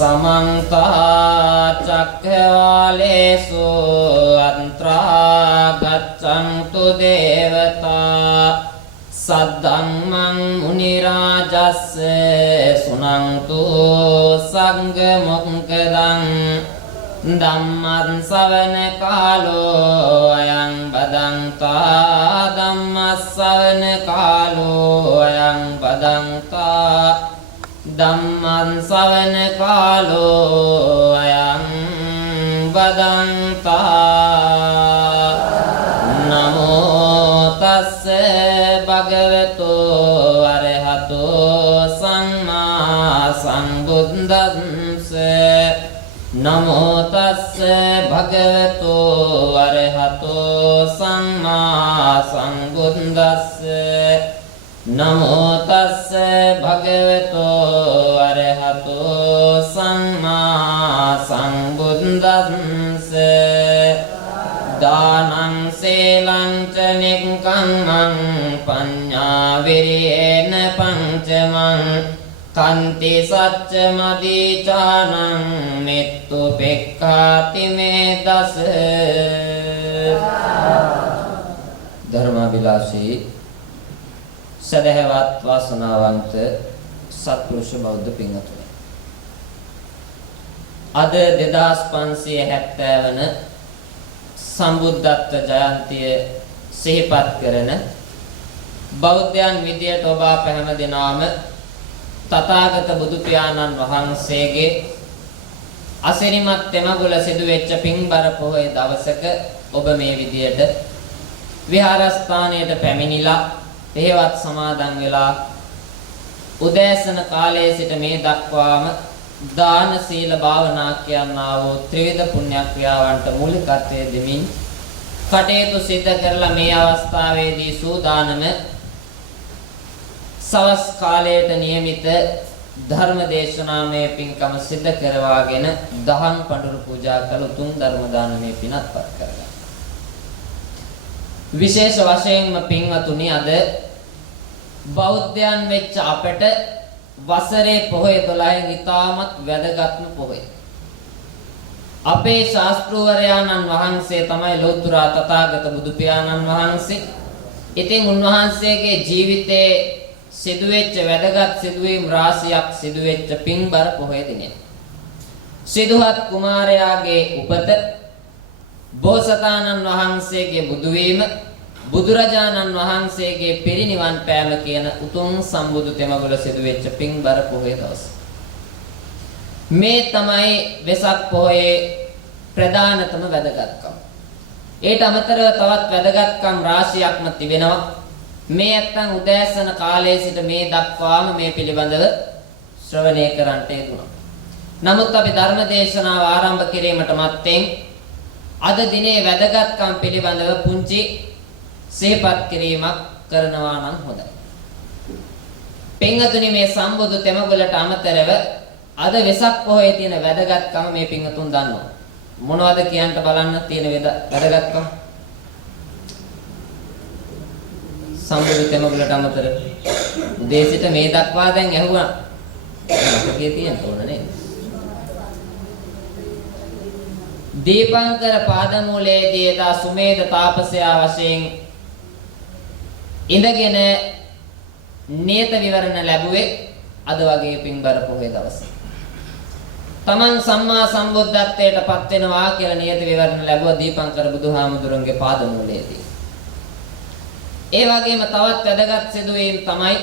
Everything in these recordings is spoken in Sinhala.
समन्ता चक्रवालेषु अत्रा गच्छन्तु देवता सद्धम्मं मुनिराजस्य सुनन्तु संगमुक्तं धम्मं सवन कालो अयं बदन्ता धम्मसवन कालो अयं बदन्ता धम्मं सवन कालो अयं बदन्ता नमो तस्से भगवतो अरहतो सम्मा सम्बुद्धस्से नमो तस्से भगवतो अरहतो सम्मा सम्बुद्धस्से नमो तस्से भगवतो अरहतो सम्मा सम्बुद्धस्से दानं सेलं च निक्कमं पञ्ඤाविरेण पञ्चमं कान्ति सच्चमदीचानं नित्युपेक्षाति मे दश धर्माभिलाषी सदैवत वासनावंत सत्पुरुष बौद्ध पिंगතුනි අද 2570 වන සම්බුද්ධත්ව ජයන්තිය සිහිපත් කරන බෞද්ධයන් විදියට ඔබ අප හැම දිනම තථාගත බුදු පියාණන් වහන්සේගේ අසිරිමත් තෙමගුල සිදු වෙච්ච පින්බර පොහොය දවසක ඔබ මේ විදියට විහාරස්ථානයට පැමිණිලා එහෙවත් සමාදන් වෙලා උදෑසන කාලයේ සිට මේ දක්වාම දාන සීල භාවනා කියනා වූ ත්‍රිවිධ පුණ්‍ය ක්‍රියාවන්ට මූලිකත්වයේ දෙමින් කටයුතු සිදු කරලා මේ අවස්ථාවේදී සූදානම සවස් කාලයට නියමිත ධර්ම දේශනාමය පින්කම සිදු කරවාගෙන දහම් පඬුරු පූජා කළ උතුම් ධර්ම දානමය පිනත්පත් කරගන්න. විශේෂ වශයෙන්ම පින්වතුනි අද බෞද්ධයන් වෙච්ච අපට වසරේ පොහොය 12න් ඉතාමත් වැදගත්ම පොහොය. අපේ ශාස්ත්‍රවරයාණන් වහන්සේ තමයි ලෝතුරා තථාගත බුදු පියාණන් වහන්සේ. ඉතින් උන්වහන්සේගේ ජීවිතයේ සිදුවෙච්ච වැදගත් සිදුවීම් රාශියක් සිදුවෙච්ච පින්බර පොහොය දිනේ. සිදුහත් කුමාරයාගේ උපත, බෝසතාණන් වහන්සේගේ බුදු වීම, බුදුරජාණන් වහන්සේගේ පිරිනිවන් පෑම කියන උතුම් සම්බුදු තෙමගුල සිදුවෙච්ච පින්බර පොහොය දවස. මේ තමයි වෙසක් පොහොයේ ප්‍රධානතම වැදගත්කම. ඒට අමතරව තවත් වැදගත්කම් රාශියක්ම තිබෙනවා. මේ නැත්තම් උදෑසන කාලයේ සිට මේ දක්වාම මේ පිළිබඳව ශ්‍රවණය කරන්නට යෙදුණා. නමුත් අපි ධර්ම දේශනාව ආරම්භ කිරීමට මත්තෙන් අද දිනේ වැදගත්කම් පිළිබඳව පුංචි සිහිපත් කිරීමක් කරනවා නම් හොඳයි. පින්වතුනි මේ සම්බුදු තෙමගුලට අමතරව අද වෙසක් පොහොයේ තියෙන වැදගත්කම මේ පින්වතුන් දන්නවා. මොනවද කියන්න බලන්න තියෙන වැදගත්කම? සම්බුදු තෙමගුලට අමතරව දේශිත මේ දක්වා දැන් ඇහුවා. අපේ තියෙන ඕන නේද? දීපංකර පාදමූලයේදී එදා සුමේද තාපසයා වශයෙන් ඉඳගෙන නියත විවරණ ලැබුවේ අද වගේ පින්බර පොහොය දවසේ. තමන් සම්මා සම්බුද්ධත්වයට පත් වෙනවා කියලා නියත විවරණ ලැබුවා දීපංකර බුදුහාමුදුරන්ගේ පාදමූලයේදී. ඒ වගේම තවත් වැදගත් සිදුවීම් තමයි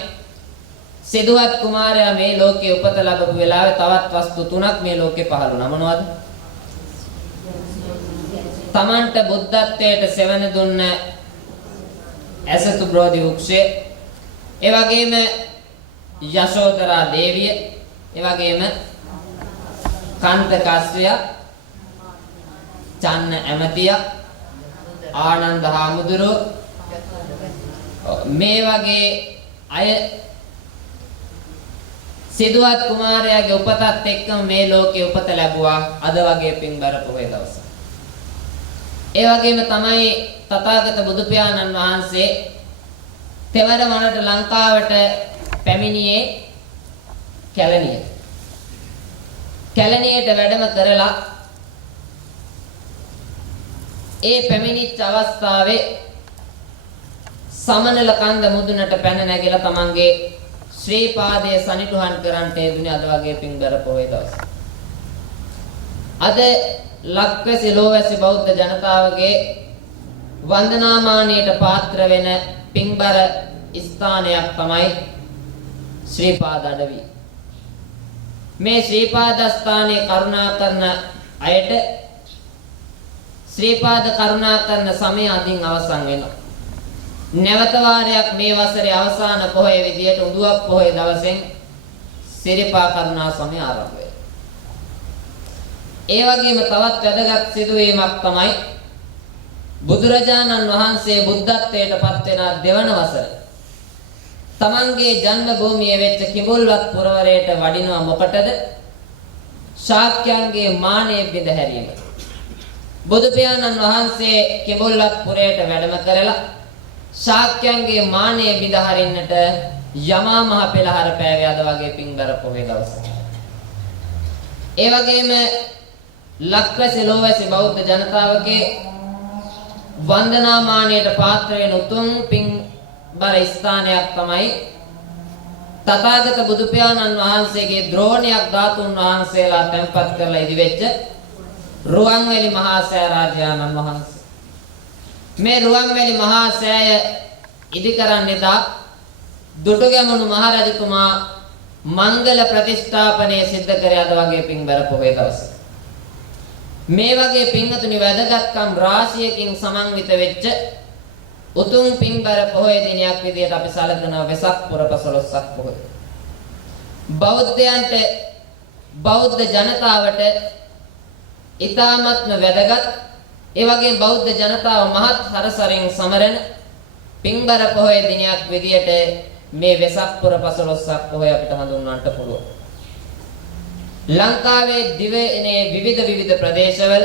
සිදුහත් කුමාරයා මේ ලෝකේ උපත ලැබපු වෙලාවේ තවත් වස්තු තුනක් මේ ලෝකේ පහළ වුණා. මොනවද? තමන්ට බුද්ධත්වයට සෙවණ දුන්න ඇසතු බෝධි වෘක්ෂය, ඒ වගේම යශෝදරා දේවිය, ඒ වගේම කාන්තකාශ්‍රය, චන්න ඇමතිය, ආනන්ද හාමුදුරුවෝ මේ වගේ අය සිදුවත් කුමාරයාගේ උපතත් එක්කම මේ ලෝකේ උපත ලැබුවා අද වගේ පින්බර පොහොය දවසේ. ඒ වගේම තමයි තථාගත බුදු පියාණන් වහන්සේ තෙවර වනට ලංකාවට පැමිණියේ කැලණිය. කැලණියට වැඩම කරලා ඒ පැමිණිච්ච අවස්ථාවේ සමනල කන්ද මුදුනට පැන නැගිලා තමන්ගේ ශ්‍රී පාදයේ සනිටුහන් කරන්ට යෙදුනේ අද වගේ පින්බර පොහොය දවස. අද ලක්වැසි ලෝවැසි බෞද්ධ ජනතාවගේ වන්දනාමානයට පාත්‍ර වෙන පින්බර ස්ථානයක් තමයි ශ්‍රී පාද අඩවිය. මේ ශ්‍රී පාද ස්ථානයේ කරුණා කරන අයට ශ්‍රී පාද කරුණා කරන සමය අදින් අවසන් වෙනවා. නැවත වාරයක් මේ වසරේ අවසාන පොහොය විදියට උඳුවක් පොහොය දවසෙන් සිරිපා කරුණා සමය ආරම්භ වෙනවා. ඒ වගේම තවත් වැදගත් සිදුවීමක් තමයි බුදුරජාණන් වහන්සේ බුද්ධත්වයට පත් වෙන දෙවන වසරේ තමන්ගේ ජන්ම භූමියේ වෙච්ච කිඹුල්වත් පුරවරයට වඩිනවා මොකටද? ශාක්‍යයන්ගේ මානය බිඳ හැරීම. බුදු පියාණන් වහන්සේ කිඹුල්වත් පුරයට වැඩම කරලා ශාක්‍යයන්ගේ මානය බිඳ හරින්නට යමා මහ පෙළහර පෑවේ අද වගේ පින්බර පොහොය දවස. ඒ වගේම ලක්වැසි ලෝවැසි බෞද්ධ ජනතාවගේ වන්දනාමානයට පාත්‍ර වෙන උතුම් පින්බර ස්ථානයක් තමයි තථාගත බුදු පියාණන් වහන්සේගේ ද්‍රෝණයක් ධාතුන් වහන්සේලා තැන්පත් කරලා ඉදිවෙච්ච රුවන්වැලි මහා සෑය රාජානන් වහන්සේ. මේ රුවන්වැලි මහා සෑය ඉදි කරන්නේ දා දුටුගැමුණු මහරජතුමා මංගල ප්‍රතිෂ්ඨාපනය සිද්ධ කරේ අද වගේ පින්බර පොහොය දවසේ. මේ වගේ පින්වතුනි වැදගත්කම් රාශියකින් සමන්විත වෙච්ච උතුම් පින්බර පොහොය දිනයක් විදියට අපි සැලකනවා වෙසක් පුර 15ක් පොහොය. බෞද්ධයන්ට බෞද්ධ ජනතාවට ඊ타මත්ම වැදගත් ඒ වගේ බෞද්ධ ජනතාව මහත් හරසරින් සමරන පින්බර පොහොය දිනයක් විදියට මේ වෙසක් පුර 15ක් පොහොය අපිට හඳුන්වන්නට පුළුවන්. ලංකාවේ දිවයිනේ විවිධ ප්‍රදේශවල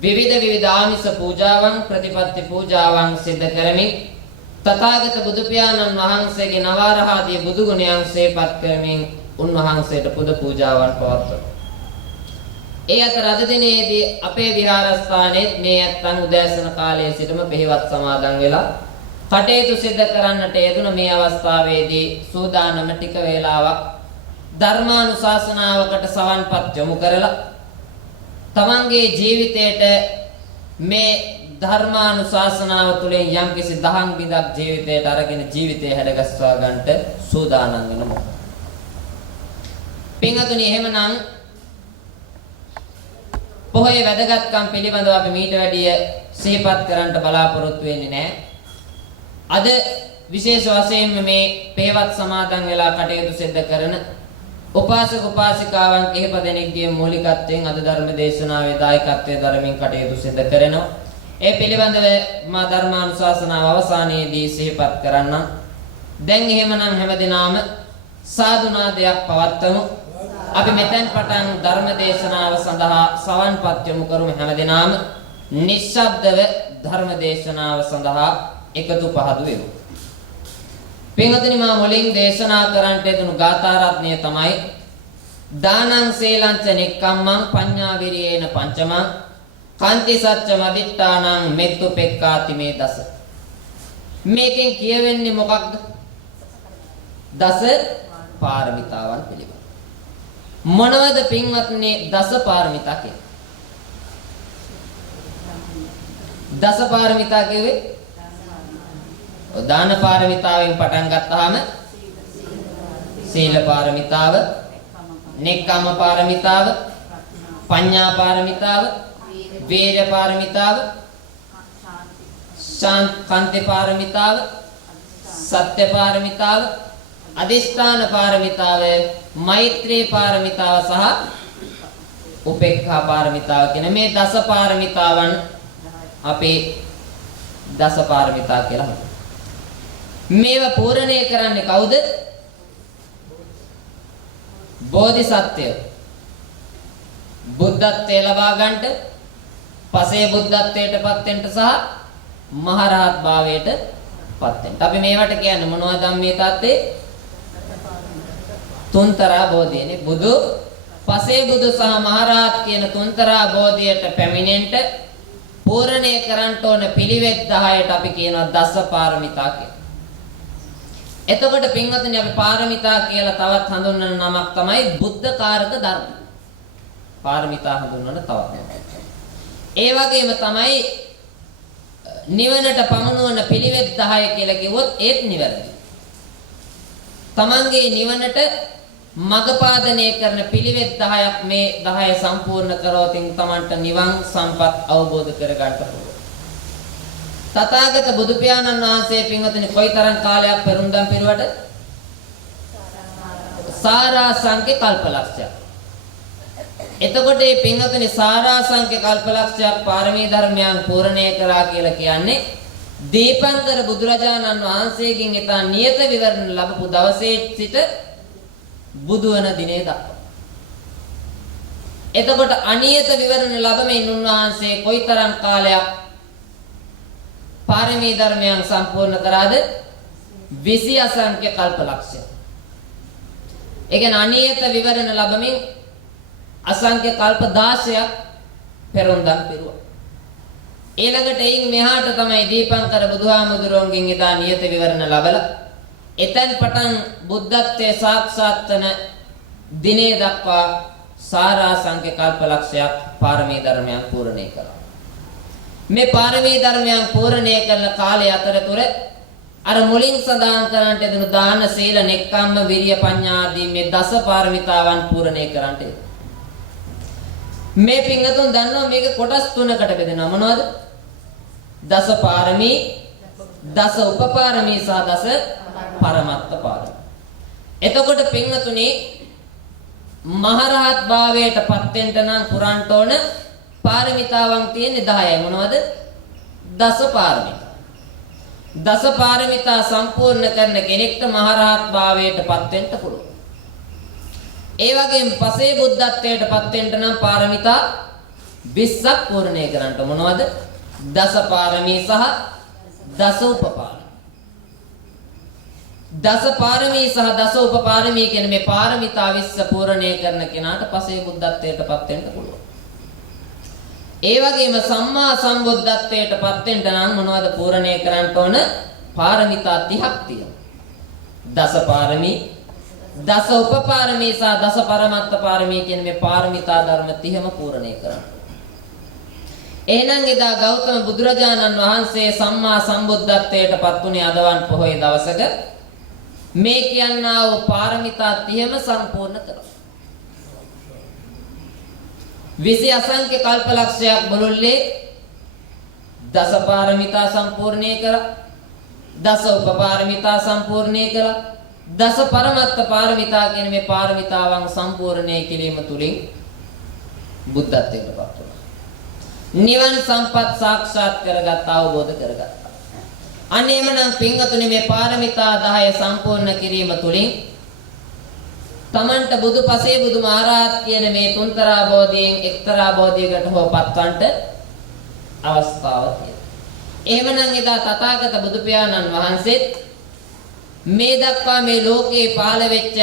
විවිධ ආමිස පූජාවන් ප්‍රතිපත්ති පූජාවන් සිදු කරමින් තථාගත බුදු පියාණන් වහන්සේගේ නවරහාදී බුදු ගුණයන් සේපත් කරමින් උන්වහන්සේට පුද පූජාවන් පවත්වනවා. ඒ අතර අද දිනේදී අපේ විහාරස්ථානයේ මේ ඇත්තන් උදෑසන කාලයේ සිටම පෙහෙවත් සමාදන් වෙලා කටයුතු සිදු කරන්නට යෙදුන මේ අවස්ථාවේදී සූදානම ටික වේලාවක් ධර්මානුශාසනාවකට සවන්පත් යොමු කරලා තමන්ගේ ජීවිතයට මේ ධර්මානුශාසනාව තුළින් යම්කිසි දහම් බිඳක් ජීවිතයට අරගෙන ජීවිතය හැඩගස්වා ගන්නට සූදානම් වෙන මොහොත. පින්වතුනි එහෙමනම් පොහොය වැදගත්කම් පිළිබඳව අපි මීට වැඩිය සිහිපත් කරන්න බලාපොරොත්තු වෙන්නේ නැහැ. අද විශේෂ වශයෙන්ම මේ පෙහෙවත් සමාදන් වෙලා කටයුතු සිදු කරන උපාසක උපාසිකාවන් කිහිප දෙනෙක්ගේ මූලිකත්වයෙන් අද ධර්ම දේශනාවේ දායකත්වයේ ධර්මයෙන් කටයුතු සිදු කරනවා. ඒ පිළිබඳව මා ධර්මානුශාසනාව අවසානයේදී සිහිපත් කරන්නම්. දැන් එහෙමනම් හැමදිනාම සාදුනාදයක් පවත්වමු. අපි මෙතෙන් පටන් ධර්ම දේශනාව සඳහා සවන්පත් යොමු කරමු. හැමදිනාම නිශ්ශබ්දව ධර්ම දේශනාව සඳහා එකතු පහදු වෙමු. පින්වතුනි මා මුලින් දේශනා කරන්නට යෙදුණු ගාථා රත්නය තමයි දානං සීලංච නික්කම්මං පඤ්ඤා විරියේන පංචමං කාන්ති සච්ච මදිට්ඨානං මෙත්තුපෙක්ඛාති මේ දස. මේකෙන් කියවෙන්නේ මොකක්ද? දස පාරමිතාවන් පිළිබඳ. මොනවද පින්වත්නි දස පාරමිතා කියන්නේ? දස පාරමිතා කියවේ දාන පාරමිතාවෙන් පටන් ගත්තාම සීල පාරමිතාව, නෙක්ඛම්ම පාරමිතාව, පඤ්ඤා පාරමිතාව, වීර්ය පාරමිතාව, කාන්ති පාරමිතාව, සත්‍ය පාරමිතාව, අදිෂ්ඨාන පාරමිතාව, මෛත්‍රී පාරමිතාව සහ උපේක්ඛා පාරමිතාව කියන මේ දස පාරමිතාවන් අපි දස පාරමිතා කියලා හඳුන්වනවා. මේවා පූර්ණණය කරන්නේ කවුද? බෝධිසත්වය. බුද්ධත්වයේ ලබා ගන්නට, පසේ බුද්ධත්වයට පත් වෙන්න සහ මහරහත් භාවයට පත් වෙන්න. අපි මේවට කියන්නේ මොනවද මේ தත්ත්වේ? තුන්තරා බෝධියනේ. බුදු, පසේ බුදු සහ මහරහත් කියන තුන්තරා බෝධියට පැමිණෙන්න පූර්ණේ කරන්ට ඕන පිළිවෙත් 10ට අපි කියනවා දස පාරමිතා කියලා. එතකොට පින්වත්නි අපි පාරමිතා කියලා තවත් හඳුන්වන නමක් තමයි බුද්ධ කාරක ධර්ම. පාරමිතා හඳුන්වන තවත් නමක්. ඒ වගේම තමයි නිවනට පමුණුවන පිළිවෙත් 10 කියලා කිව්වොත් ඒත් නිවැරදි. තමන්ගේ නිවනට මගපාදනය කරන පිළිවෙත් 10ක් මේ 10 සම්පූර්ණ කරවතින් තමන්ට නිවන් සම්පත් අවබෝධ කරගන්න පුළුවන්. තථාගත බුදු පියාණන් වහන්සේ පින්වතුනි කොයිතරම් කාලයක් පෙරම්දම් පිරුවට සාරාංශක කල්පලක්ෂයක්. එතකොට මේ පින්වතුනි සාරාංශක කල්පලක්ෂයක් පාරමී ධර්මයන් පූර්ණේ කරා කියලා කියන්නේ දීපංකර බුදුරජාණන් වහන්සේගෙන් එතා නියත විවරණ ලැබපු දවසේ සිට බුදු වන දිනේ දක්වා. එතකොට අනියත විවරණ ලැබෙමින් උන්වහන්සේ කොයිතරම් කාලයක් පාරමී ධර්මයන් සම්පූර්ණ කරාද? 20 අසංඛ්‍ය කල්පලක්ෂය. ඒ කියන්නේ අනියත විවරණ ලැබෙමින් අසංඛ්‍ය කල්ප 16ක් පෙරම්දම් පිරුවා. ඊළඟට එයින් මෙහාට තමයි දීපංකර බුදුහාමුදුරුවන්ගෙන් එදා නියත විවරණ ලැබලා එතෙන් පටන් බුද්ධත්වයේ සාක්ෂාත් වන දිනේ දක්වා සාරාංශක කල්පලක්ෂයක් පාරමී ධර්මයන් පූර්ණේ කළා. මේ පාරමී ධර්මයන් පූර්ණේ කරන කාලය අතරතුර අර මුලින් සඳහන් කරන්නට යදුණු දාන සීල නෙක්ඛම්ම විරිය පඤ්ඤා ආදී මේ දස පාරමිතාවන් පූර්ණේ කරන්නට මේ පිංගතුන් දන්නවා මේක කොටස් තුනකට බෙදෙනවා. මොනවද? දස පාරමී, දස උපපාරමී සහ දස පරමත්ත පාරමී. එතකොට පිංගතුනි මහරහත් භාවයට පත් වෙන්න නම් පුරන්ට ඕන පාරමිතාවන් තියෙන්නේ 10යි. මොනවද? දස පාරමිතා. දස පාරමිතා සම්පූර්ණ කරන කෙනෙක්ට මහරහත් භාවයට පත් වෙන්න පුළුවන්. ඒ වගේම පසේ බුද්ධත්වයට පත් වෙන්න නම් පාරමිතා 20ක් පූර්ණේ කරන්න මොනවද? දස පාරමී සහ දස උපපාරමී. දස පාරමී සහ දස උපපාරමී කියන මේ පාරමිතා 20 පූර්ණේ කරන කෙනාට පසේ බුද්ධත්වයට පත් වෙන්න පුළුවන්. ඒ වගේම සම්මා සම්බුද්ධත්වයට පත් වෙන්න නම් මොනවද පූර්ණේ කරන්න ඕන? පාරමිතා 30ක් තියෙනවා. දස පාරමී, දස උපපාරමී සහ දස පරමත්ත පාරමී කියන මේ පාරමිතා ධර්ම 30ම පූර්ණේ කරන්න. එහෙනම් එදා ගෞතම බුදුරජාණන් වහන්සේ සම්මා සම්බුද්ධත්වයට පත් වුණේ අදවන් පොහොය දවසක මේ කියනා වූ පාරමිතා 30ම සම්පූර්ණ කරා. 20 අසංඛ්‍ය කල්පලක්ෂයක් මුළුල්ලේ දස පාරමිතා සම්පූර්ණේ කරා. දස උපපාරමිතා සම්පූර්ණේ කරා. දස පරමත්ත පාරමිතා කියන මේ පාරමිතාවන් සම්පූර්ණේ කිරීම තුලින් බුද්ධත්වයට පත් වුණා. නිවන් සම්පත් සාක්ෂාත් කරගත් අවබෝධ කරගත්තා. අනේමනම් පින්වතුනි මේ පාරමිතා 10 සම්පූර්ණ කිරීම තුලින් තමන්ට බුදුපසේ බුදු මහරහත් කියන මේ තුන්තරා බෝධියෙන් එක්තරා බෝධියකට හෝ පත්වන්නට අවස්ථාවක් තියෙනවා. එහෙමනම් එදා තථාගත බුදු පියාණන් වහන්සේත් මේ දක්වා මේ ලෝකේ පහළ වෙච්ච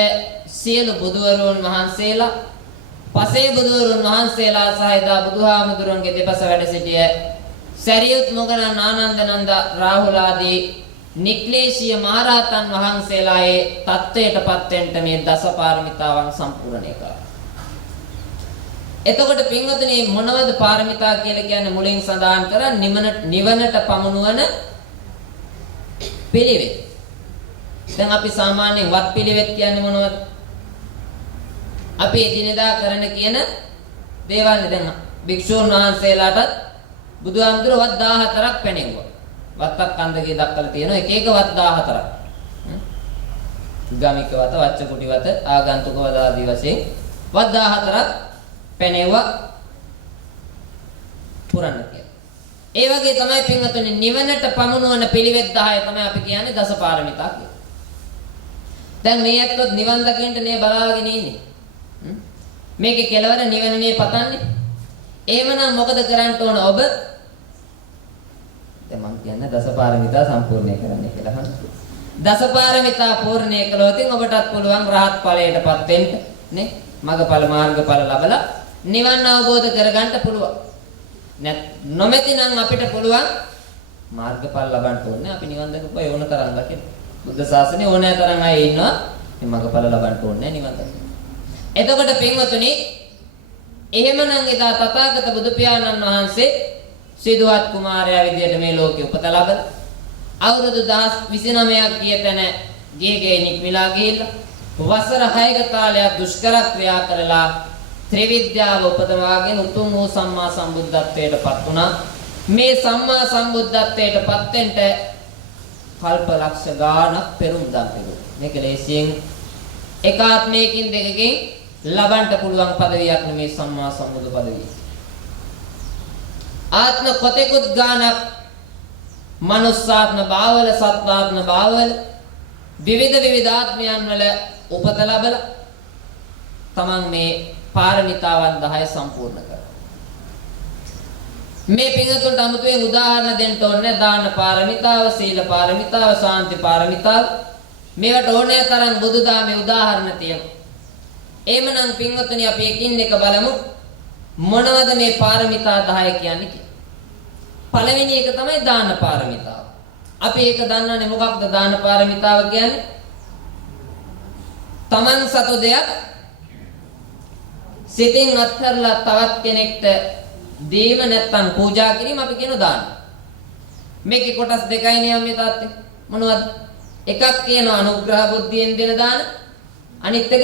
සියලු බුදුවරුන් වහන්සේලා පසේ බුදුවරුන් වහන්සේලා සහ එදා බුදුහාමුදුරන්ගේ දෙපස වැඩ සිටිය සරියුත් මොග්ගලන් ආනන්දනන්ද රාහුල ආදී නික්ලේශීය මහරහතන් වහන්සේලාගේ තත්වයටපත් වෙන්න මේ දස පාරමිතාවන් සම්පූර්ණේ කළා. එතකොට පින්වතුනි මොනවද පාරමිතා කියලා කියන්නේ? මුලින් සඳහන් කරා නිවනට පමුණුවන පිළිවෙත්. දැන් අපි සාමාන්‍යයෙන් වත් පිළිවෙත් කියන්නේ මොනවද? අපි එදිනෙදා කරන කියන දේවල් දැන් භික්ෂුන් වහන්සේලාටත් බුදුහාමුදුරුවෝ වත් 14ක් පැනෙවුවා. වත්තක් කන්දකේ දක්වලා තියෙනවා එක එක වත් 14ක්. ගාමික වත, වච්ච කුටි වත, ආගන්තුක වත ආදී වශයෙන් වත් 14ක් පැනෙවුවා පුරන්න කියලා. ඒ වගේ තමයි පින්වතුනි නිවනට පමුණුවන පිළිවෙත් 10 තමයි අපි කියන්නේ දස පාරමිතා කියලා. දැන් මේ ඇත්තොත් නිවන් දකින්න නේ බලාගෙන ඉන්නේ. මේකේ කෙලවර නිවනනේ පතන්නේ. එහෙමනම් මොකද කරන්න ඕන ඔබ? දැන් මම කියන්නේ දසපාරමිතා සම්පූර්ණය කරන්න කියලා හරිද? දසපාරමිතා පූර්ණය කළොත් ඔබටත් පුළුවන් රහත් ඵලයටපත් වෙන්න නේ. මගඵල මාර්ගඵල ලබලා නිවන් අවබෝධ කරගන්න පුළුවන්. නොමැති නම් අපිට පුළුවන් මාර්ගඵල ලබන්න ඕනේ. අපි නිවන් දකපුවා ඕන තරම් දකින්න. බුද්ධ ශාසනය ඕනෑ තරම් අය ඉන්නවා. මේ මාර්ගඵල ලබන්න ඕනේ නිවන් දකින්න. එතකොට පින්වතුනි එහෙමනම් එදා තථාගත බුදු පියාණන් වහන්සේ සිදුවත් කුමාරයා විදියට මේ ලෝකෙ උපත ලබලා අවුරුදු 29ක් ගිය තැන ගේ නික්මිලා ගිහිල්ලා වසර 6ක කාලයක් දුෂ්කර ක්‍රියා කරලා ත්‍රිවිද්‍යාව උපදවාගෙන උතුම් වූ සම්මා සම්බුද්ධත්වයට පත් වුණා. මේ සම්මා සම්බුද්ධත්වයට පත් වෙන්න කල්ප ලක්ෂ ගාණක් පෙරුම් දන් තිබුණා. මේක ලේසියෙන් එකාත්මයකින් දෙකකින් ලබන්න පුළුවන් පදවියක් නෙමේ සම්මා සම්බුදු පදවිය. ආත්ම කොතෙකුත් ගාණක් මනුස්සාත්ම භාවවල සත්වාත්ම භාවවල විවිධ ආත්මයන් වල උපත ලැබලා තමන් මේ පාරමිතාවන් 10 සම්පූර්ණ කරනවා. මේ පින්තුන්ට අමුතුවෙන් උදාහරණ දෙන්න ඕනේ දාන පාරමිතාව, සීල පාරමිතාව, සාන්ති පාරමිතාව. මේවට ඕනෑ තරම් බුදුදහමේ උදාහරණ තියෙනවා. එහෙමනම් පින්වත්නි අපි එකින් එක බලමු මොනවද මේ පාරමිතා 10 කියන්නේ කියලා. පළවෙනි එක තමයි දාන පාරමිතාව. අපි ඒක දන්නනේ මොකක්ද දාන පාරමිතාව කියන්නේ? තමන් සතු දෙයක් සිතින් අත්හැරලා තවත් කෙනෙක්ට දීම නැත්නම් පූජා කිරීම අපි කියන දාන. මේකේ කොටස් දෙකයි නේ මේ තාත්තේ. මොනවද? එකක් කියනවා අනුග්‍රහ බුද්ධියෙන් දෙන දාන, අනිත් එක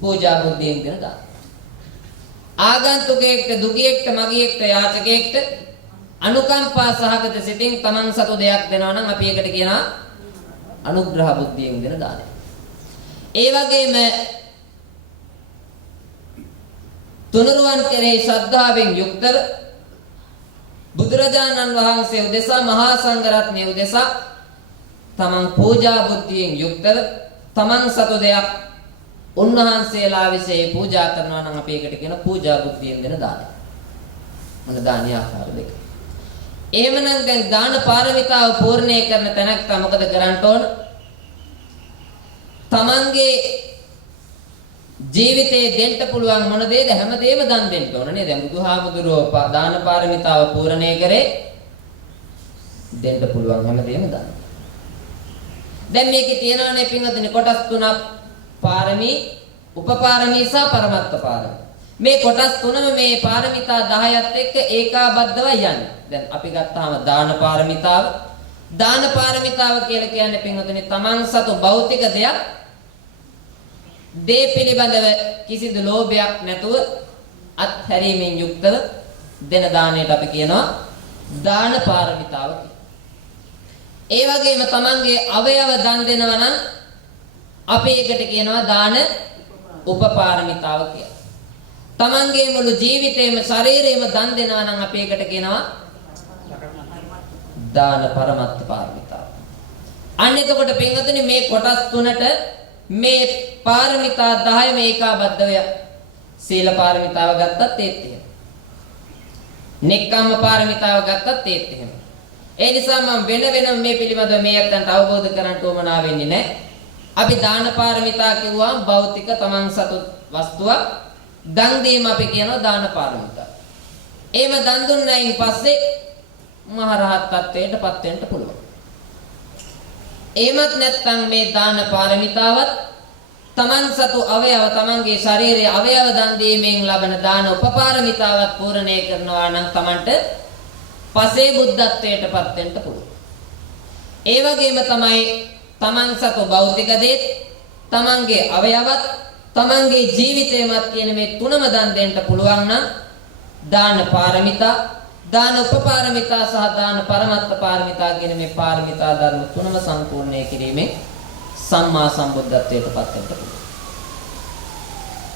පූජා බුද්ධියෙන් දෙන දාන. ආගන්තුකයෙක්ට, දුගියෙක්ට, මගියෙක්ට, යාචකයෙක්ට අනුකම්පා සහගත සිතින් තමන් සතු දෙයක් දෙනවා නම් අපි ඒකට කියනවා අනුග්‍රහ බුද්ධියෙන් දෙන දානය. ඒ වගේම තුනුරුවන් කෙරෙහි ශ්‍රද්ධාවෙන් යුක්තව බුදුරජාණන් වහන්සේ උදෙසා මහා සංඝරත්නය උදෙසා තමන් පූජා බුද්ධියෙන් යුක්තව තමන් සතු දෙයක් උන්වහන්සේලා විසින් පූජා කරනවා නම් අපි ඒකට කියන පූජා බුද්ධියෙන් දෙන දානය. මොන දානිය ආකාර දෙක. එහෙමනම් දැන් දාන පාරමිතාව පූර්ණේ කරන තැනක් මොකද කරන්න ඕන? තමන්ගේ ජීවිතේ දෙන්න පුළුවන් මොන දේද හැමදේම දන් දෙන්න ඕන නේද? දැන් බුදුහාමුදුරුවෝ දාන පාරමිතාව පූර්ණේ කරේ දෙන්න පුළුවන් හැමදේම දන්. දැන් මේකේ තියෙනවානේ පින්වත්නි කොටස් තුනක් පාරමී, උපපාරමී සහ පරමත්ත පාරමී. මේ කොටස් තුනම මේ පාරමිතා 10ත් එක්ක ඒකාබද්ධවයි යන්නේ. දැන් අපි ගත්තාම දාන පාරමිතාව. දාන පාරමිතාව කියලා කියන්නේ පින්වතුනි තමන් සතු භෞතික දෙයක් දේ පිළිබඳව කිසිදු ලෝභයක් නැතුව අත්හැරීමෙන් යුක්තව දෙන දාණයට අපි කියනවා දාන පාරමිතාව කියලා. ඒ වගේම තමන්ගේ අවයව දන් දෙනවා නම් අපි ඒකට කියනවා දාන උපපාරමිතාව කියලා. තමන්ගේ මුළු ජීවිතේම ශරීරේම දන් දෙනවා නම් අපි ඒකට කියනවා දාන පරමත්ත පාරමිතාව. අන්න එතකොට පින්වතුනි මේ කොටස් තුනට මේ පාරමිතා 10 මේකාබද්ධව සීල පාරමිතාව ගත්තත් ඒත් එහෙම. නෙක්ඛම්ම පාරමිතාව ගත්තත් ඒත් එහෙම. ඒ නිසා මම වෙන මේ පිළිබඳව මේ අතන්ට අවබෝධ කරගන්න උවමනා වෙන්නේ නැහැ. අපි දාන පාරමිතා කිව්වම භෞතික තමන් සතු වස්තුවක් දන් දීම අපි කියනවා දාන පාරමිතා. එහෙම දන් දුන්නයින් පස්සේ මහරහත් ත්වයටපත් වෙන්න පුළුවන්. එහෙමත් නැත්නම් මේ දාන පාරමිතාවත් තමන් සතු අවයව තමන්ගේ ශරීරයේ අවයව දන් දීමෙන් ලබන දාන උපපාරමිතාවත් පූර්ණේ කරනවා නම් තමන්ට පසේ බුද්ධත්වයටපත් වෙන්න පුළුවන්. ඒ වගේම තමයි තමන් සතු භෞතික දේත් තමන්ගේ අවයවත් තමන්ගේ ජීවිතයමත් කියන මේ තුනම දන් දෙන්න පුළුවන් නම් දාන පාරමිතා, දාන උපපාරමිතා සහ දාන පරමත්ත පාරමිතා කියන මේ පාරමිතා ධර්ම තුනම සම්පූර්ණය කිරීමෙන් සම්මා සම්බුද්ධත්වයට පත් වෙන්න පුළුවන්.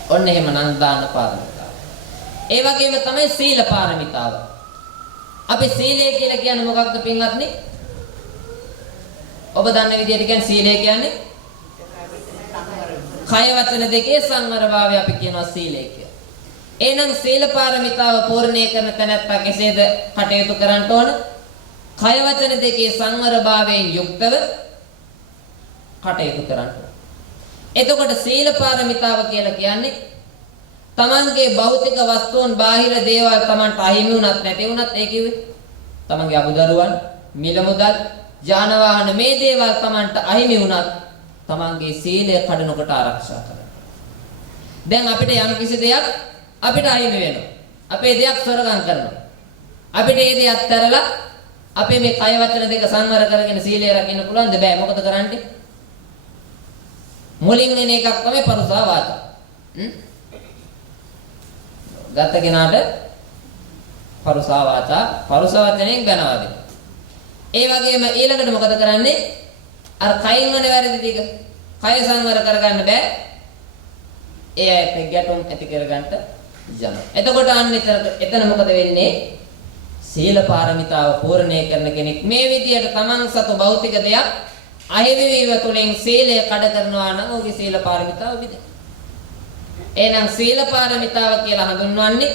ඔන්න එහෙමනම් දාන පාරමිතාව. ඒ වගේම තමයි සීල පාරමිතාව. අපි සීලය කියලා කියන්නේ මොකක්ද පින්වත්නි? ඔබ දන්න විදිහට කියන්නේ සීලය කියන්නේ කය වචන දෙකේ සංවරභාවය අපි කියනවා සීලය කියලා. එහෙනම් සීල පාරමිතාව පූර්ණේ කරන තැනැත්තා කෙසේද කටයුතු කරන්න ඕන? කය වචන දෙකේ සංවරභාවයෙන් යුක්තව කටයුතු කරන්න ඕන. එතකොට සීල පාරමිතාව කියලා කියන්නේ තමන්ගේ භෞතික වස්තුන් බාහිර දේවල් තමන්ට අහිමි වුණත් නැති වුණත් ඒ කිව්වේ තමන්ගේ අමුදරුවන් මිල මුදල් යාන වාහන මේ දේවල් තමන්ට අහිමි වුණත් තමන්ගේ සීලය කඩනකොට ආරක්ෂා කරගන්න. දැන් අපිට යම් කිසි දෙයක් අපිට අහිමි වෙනවා. අපේ දෙයක් සොරගම් කරනවා. අපිට ඒ දෙයක් තරලා අපේ මේ කය වචන දෙක සංවර කරගෙන සීලය රකින්න පුළුවන්ද? බෑ. මොකද කරන්නේ? මුලින් එන එකක් තමයි පරුසා වාචා. ගත කෙනාට පරුසා වාචා පරුසා වචනෙන් බැනවා දෙනවා. ඒ වගේම ඊළඟට මොකද කරන්නේ? අර කයින් වන වැරදි ටික කය සංවර කරගන්න බෑ. ඒ ඇයිත් ගැටුම් ඇති කරගන්න යනවා. එතකොට අන්න එතන මොකද වෙන්නේ? සීල පාරමිතාව පූර්ණේ කරන කෙනෙක් මේ විදියට තමන් සතු භෞතික දෙයක් අහිමි වීම තුළින් සීලය කඩ කරනවා නම් ඔහුගේ සීල පාරමිතාව විද. එහෙනම් සීල පාරමිතාව කියලා හඳුන්වන්නේ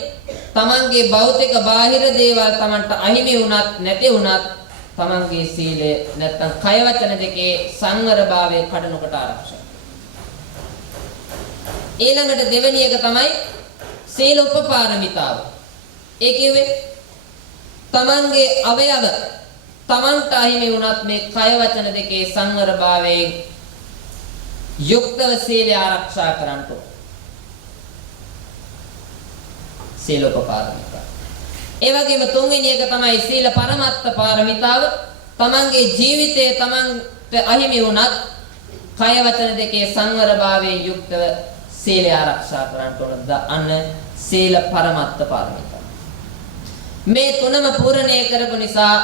තමන්ගේ භෞතික බාහිර දේවල් තමන්ට අහිමි වුණත් නැති වුණත් තමන්ගේ සීලය නැත්තම් කය වචන දෙකේ සංවරභාවය කඩනකොට ආරක්ෂා. ඊළඟට දෙවෙනි එක තමයි සීල උපපාරමිතාව. ඒ කිව්වේ තමන්ගේ අවයව තමන්ට අහිමි වුණත් මේ කය වචන දෙකේ සංවරභාවයෙන් යුක්තව සීලය ආරක්ෂා කරන්න ඕන. සීල උපපාරමිතාව. ඒ වගේම තුන්වෙනි එක තමයි සීල පරමත්ත පාරමිතාව. තමන්ගේ ජීවිතයේ තමන්ට අහිමි වුණත් කය වචන දෙකේ සංවරභාවයෙන් යුක්තව සීලය ආරක්ෂා කරන්න ඕන. අන්න සීල පරමත්ත පාරමිතාව. මේ තුනම පූර්ණේ කරපු නිසා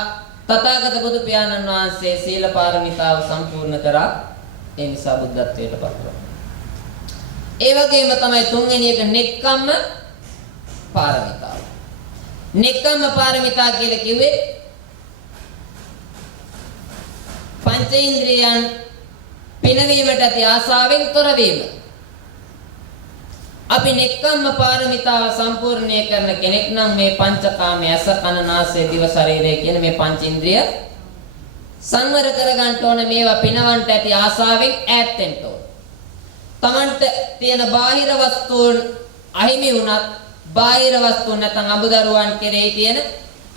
තථාගත බුදු පියාණන් වහන්සේ සීල පාරමිතාව සම්පූර්ණ කරා. ඒ නිසා බුද්ධත්වයට පත් වුණා. ඒ වගේම තමයි තුන්වෙනි එක නෙක්ඛම්ම පාරමිතාව. නෙක්ඛම්ම පාරමිතාව කියලා කිව්වේ පංචේන්ද්‍රියයන් පිනවීමට ඇති ආසාවෙන් තොර වීම. අපි නෙක්ඛම්ම පාරමිතාව සම්පූර්ණය කරන කෙනෙක් නම් මේ පංචකාමයේ අස කන නාසය දිව ශරීරය කියන මේ පංචේන්ද්‍රිය සංවර කරගන්න ඕන. මේවා පිනවන්ට ඇති ආසාවෙන් ඈත් වෙන්න ඕන. තමන්ට තියෙන බාහිර වස්තුන් අහිමි වුණත් බාහිර වස්තුන් නැත්නම් අමුදරුවන් කෙරෙහි තියෙන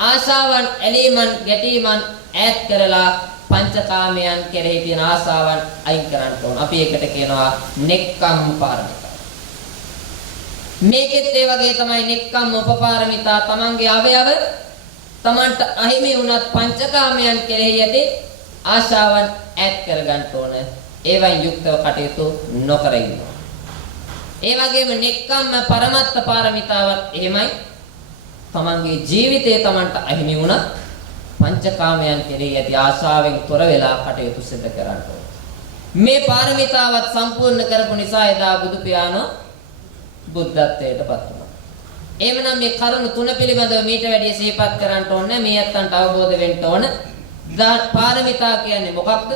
ආශාවන් ඇලීමන් ගැටීමන් ඈත් කරලා පංචකාමයන් කෙරෙහි තියෙන ආශාවන් අයින් කරන්න ඕන. අපි ඒකට කියනවා නෙක්ඛම්ම පාරමිතාව. මේකෙත් ඒ වගේ තමයි නෙක්ඛම්ම උපපාරමිතා. තමන්ගේ අවයව තමන්ට අහිමි වුණත් පංචකාමයන් කෙරෙහි ඇති ආශාවන් ඈත් කරගන්න ඕන. ඒවෙන් යුක්තව කටයුතු නොකර ඉන්නවා. ඒ වගේම නෙක්ඛම්ම පරමත්ත පාරමිතාවත් එහෙමයි. තමන්ගේ ජීවිතයේ තමන්ට අහිමි වුණත් පංචකාමයන් කෙරෙහි ඇති ආශාවෙන් තොර වෙලා කටයුතු සිදු කරන්න ඕන. මේ පාරමිතාවත් සම්පූර්ණ කරපු නිසා එදා බුදු පියාණෝ බුද්ධත්වයට පත් වුණා. එහෙමනම් මේ කරුණු තුන පිළිබඳව මීට වැඩි සිහිපත් කරන්න ඕනේ. මේ අත්තන්ට අවබෝධ වෙන්න ඕන. පාරමිතා කියන්නේ මොකක්ද?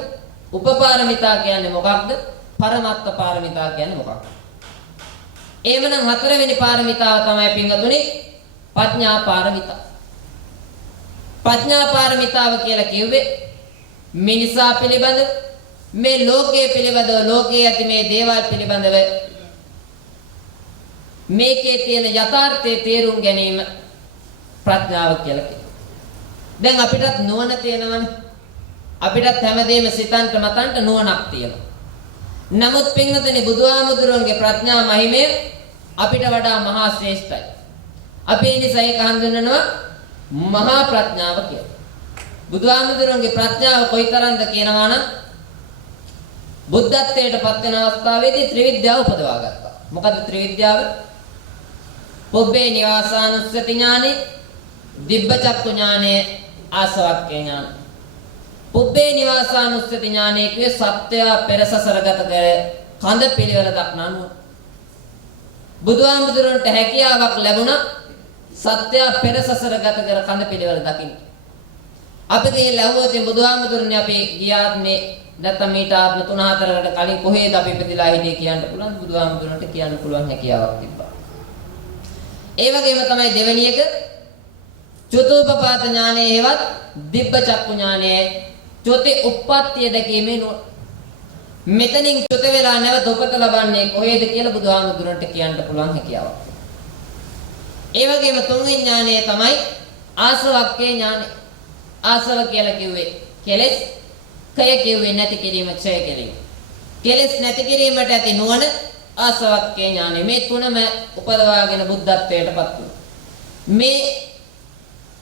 උපපාරමිතා කියන්නේ මොකක්ද? පරමත්ත පාරමිතා කියන්නේ මොකක්ද? එහෙමනම් හතරවෙනි පාරමිතාව තමයි පින්වතුනි ප්‍රඥා පාරමිතාව. ප්‍රඥා පාරමිතාව කියලා කිව්වේ මිනිසා පිළිබඳ මේ ලෝකයේ පිළිබඳව ලෝකයේ ඇති මේ දේවල් පිළිබඳව මේකේ තියෙන යථාර්ථයේ තේරුම් ගැනීම ප්‍රඥාව කියලා කියනවා. දැන් අපිටත් නුවණ තියෙනවනේ. අපිටත් හැමදේම සිතන්ට මතන්ට නුවණක් තියෙනවා. නමුත් පින්වතුනි බුදුහාමුදුරන්ගේ ප්‍රඥා මහිමය අපිට වඩා මහා ශ්‍රේෂ්ඨයි. අපි ඒ නිසා ඒක හඳුන්වනවා මහා ප්‍රඥාව කියලා. බුදුහාමුදුරන්ගේ ප්‍රඥාව කොයිතරම්ද කියනවා නම් බුද්ධත්වයට පත් වෙන අවස්ථාවේදී ත්‍රිවිද්‍යාව උපදවා ගත්තා. මොකද ත්‍රිවිද්‍යාව? පුබ්බේ නිවාසානුස්සති ඥානෙ, දිබ්බචක්ඛු ඥානෙ, ආසවක්ඛ්‍ය ඥානෙ. පුබ්බේ නිවාසානුස්සති ඥානෙ කියේ සත්‍යය පෙරසසරගත කර කඳ පිළිවෙල දක්නනුව. බුදුහාමුදුරන්ට හැකියාවක් ලැබුණා සත්‍යය පෙරසසරගත කර කඳ පිළිවෙල දකින්න. අපි ගිහිල්ලා ඇහුවොත් බුදුහාමුදුරනේ අපි ගියාත්නේ නැත්නම් ඊට ආත්ම 3-4කට කලින් කොහේද අපි ඉපදිලා හිටියේ කියන්න පුළුවන්. බුදුහාමුදුරන්ට කියන්න පුළුවන් හැකියාවක් තිබ්බා. ඒ වගේම තමයි දෙවෙනි එක චතුප්පපාත ඥානය හේවත් දිබ්බ චක්කු ඥානය චොතේ උප්පත්තිය දැකීමේ නුවණ. මෙතනින් චොත වෙලා නැවත උපත ලබන්නේ කොහේද කියලා බුදුහාමුදුරන්ට කියන්න පුළුවන් හැකියාවක්. ඒ වගේම තුන්වෙනි ඥානය තමයි ආසවක්කේ ඥානය. ආසව කියලා කිව්වේ කෙලෙස්, කය කිව්වේ නැති කිරීම, ක්ෂය කිරීම. කෙලෙස් නැති කිරීමට ඇති නුවණ ආසවක්කේ ඥානය. මේ තුනම උපදවාගෙන බුද්ධත්වයට පත් වුණා. මේ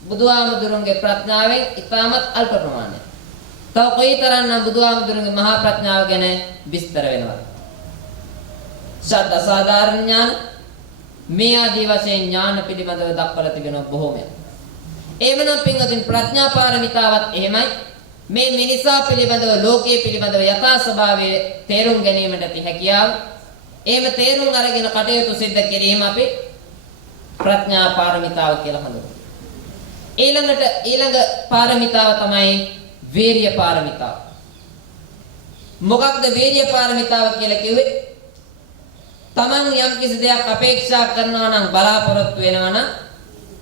බුදුහාමුදුරන්ගේ ප්‍රඥාවෙන් ඉතාමත් අල්ප ප්‍රමාණයක්. තව කොයිතරම්නම් බුදුහාමුදුරන්ගේ මහා ප්‍රඥාව ගැන විස්තර වෙනවද? ශබ්ද සාධාරණ ඥාන මේ ආදී වශයෙන් ඥාන පිළිබඳව දක්වලා තිබෙනවා බොහෝමයක්. එhmenan පින්වතුන් ප්‍රඥා පාරමිතාවත් එහෙමයි. මේ මිනිසා පිළිබඳව ලෝකයේ පිළිබඳව යථා ස්වභාවය තේරුම් ගැනීමට ඇති හැකියාව. එහෙම තේරුම් අරගෙන කටයුතු සිද්ධ කිරීම අපි ප්‍රඥා පාරමිතාව කියලා හඳුන්වනවා. ඊළඟ පාරමිතාව තමයි වීරිය පාරමිතාව. මොකක්ද වීරිය පාරමිතාව කියලා කිව්වේ? තමන් යම් කිසි දෙයක් අපේක්ෂා කරනවා නම්, බලාපොරොත්තු වෙනවා නම්,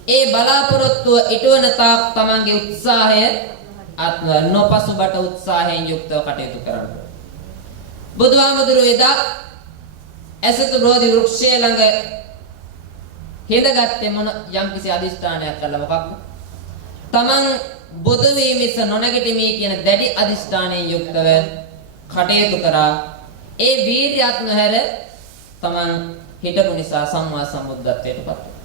ඒ බලාපොරොත්තුව ඉටුවන තාක් තමන්ගේ උත්සාහය නොපසුබට උත්සාහයෙන් යුක්තව කටයුතු කරන්න. බුදුහාමුදුරුවෝ එදා ඇසතු බෝධි වෘක්ෂය ළඟ හිඳගත්තේ මොන යම් කිසි අදිෂ්ඨානයක් කළා. මොකක්ද? තමන් බුදු වීමස නොනැගිටිමි කියන දැඩි අදිෂ්ඨානයෙන් යුක්තව කටයුතු කරා. ඒ වීරියත් නොහැර තමන් හිටපු නිසා සම්මා සම්බුද්ධත්වයට පත් වුණා.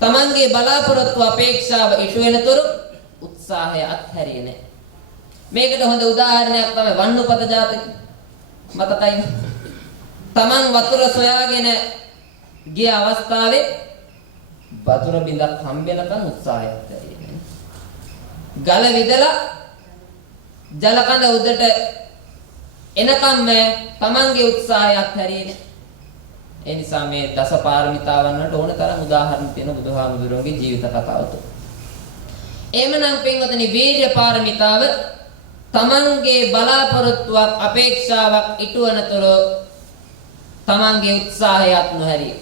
තමන්ගේ බලාපොරොත්තු අපේක්ෂාව ඉටු වෙනතුරු උත්සාහය අත්හැරියේ නැහැ. මේකට හොඳ උදාහරණයක් තමයි වන්නපත ජාතකය. මතකයි. තමන් වතුර සොයාගෙන ගිය අවස්ථාවේ වතුර බිඳක් හම්බෙනකන් උත්සාහය අත්හැරියේ නැහැ. ගල විදලා ජල කඳ උඩට එනකම් තමන්ගේ උත්සාහය අත්හැරියේ නැහැ. ඒ නිසා මේ දස පාරමිතාවන් වලට ඕන තරම් උදාහරණ තියෙන බුදුහාමුදුරුවෝගේ ජීවිත කතාව තුළ. එhmenan පින්වතුනි වීර්ය පාරමිතාව තමන්ගේ බලාපොරොත්තුවක් අපේක්ෂාවක් ඉටුවනතුරු තමන්ගේ උත්සාහයත් නොහැරිය.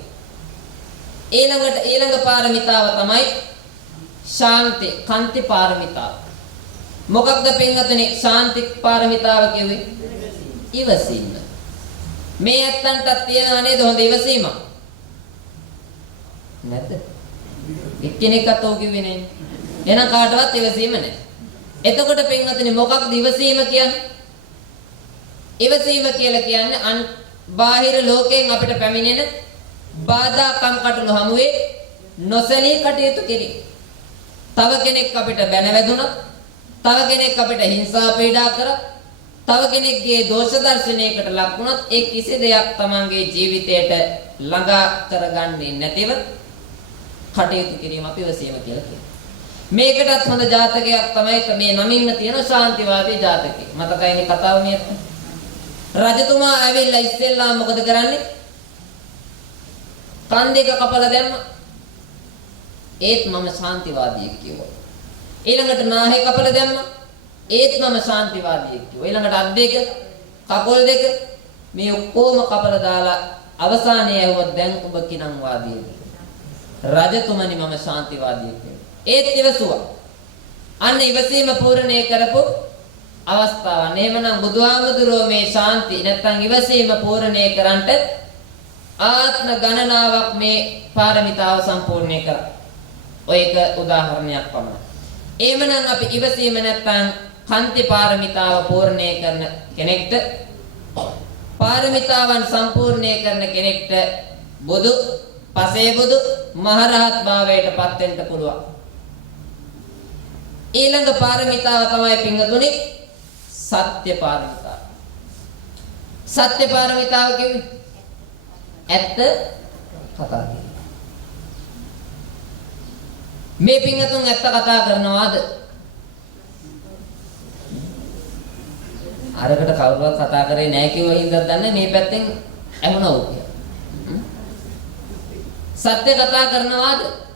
ඊළඟ පාරමිතාව තමයි ශාන්ති කාන්ති පාරමිතාව. මොකක්ද පින්වතුනි ශාන්ති පාරමිතාව කිව්වේ? ඉවසීම. මේ ඇත්තන්ටත් තියනවා නේද හොඳ ඉවසීමක්? නැද්ද? එක්කෙනෙක්වත් ඔව් කිව්වේ නෑනේ. එහෙනම් කාටවත් ඉවසීම නැහැ. එතකොට පින්වතුනි මොකක්ද ඉවසීම කියන්නේ? ඉවසීම කියලා කියන්නේ බාහිර ලෝකයෙන් අපිට පැමිණෙන බාධා කම්කටොළු හමුවේ නොසැලී කටයුතු කිරීම. තව කෙනෙක් අපිට බැන වැදුනොත්, තව කෙනෙක් අපිට හිංසා පීඩා කරා, තව කෙනෙක්ගේ දෝෂ දර්ශනයකට ලක් වුණොත් ඒ කිසි දෙයක් තමන්ගේ ජීවිතයට ළඟා කරගන්නේ නැතිව කටයුතු කිරීම අපි ඉවසීම කියලා කියනවා. මේකටත් හොඳ ජාතකයක් තමයි මේ නමින්න තියෙන ශාන්තිවාදී ජාතකය. මතකයිනේ කතාව මේක. රජතුමා ඇවිල්ලා ඉස්සෙල්ලා මොකද කරන්නේ? කන් දෙක කපලා දැම්මා. ඒත් මම ශාන්තිවාදියෙක් කිව්වා. ඊළඟට නාහේ කපලා දැම්මා. ඒත් මම ශාන්තිවාදියෙක් කිව්වා. ඊළඟට අත් දෙක, කකුල් දෙක මේ ඔක්කොම කපලා දාලා අවසානයේ ඇහුවා දැන් ඔබ කිනම් වාදියෙක්. රජතුමනි මම ශාන්තිවාදියෙක් කිව්වා. ඒත් ඉවසුවා. අන්න ඉවසීම පූර්ණේ කරපු අවස්ථාව. එහෙමනම් බුදුහාමුදුරුවෝ මේ ශාන්ති නැත්තම් ඉවසීම පූර්ණේ කරන්ට ආත්ම ගණනාවක් මේ පාරමිතාව සම්පූර්ණේ කරා. ඔය එක උදාහරණයක් පමණයි. එහෙමනම් අපි ඉවසීම නැත්තම් කාන්ති පාරමිතාව පූර්ණේ කරන කෙනෙක්ට, පාරමිතාවන් සම්පූර්ණේ කරන කෙනෙක්ට බුදු, පසේ බුදු, මහරහත් භාවයට පත් වෙන්න පුළුවන්. ඊළඟ පාරමිතාව තමයි පින්වතුනි සත්‍ය පාරමිතාව. සත්‍ය පාරමිතාව කියන්නේ ඇත්ත කතා කිරීම. මේ පින්වතුන් ඇත්ත කතා කරනවාද? අරකට කවුරුවත් කතා කරේ නැහැ කිව්ව හින්දා දන්නේ මේ පැත්තෙන් ඇහුණා උ කියලා. සත්‍ය කතා කරනවාද?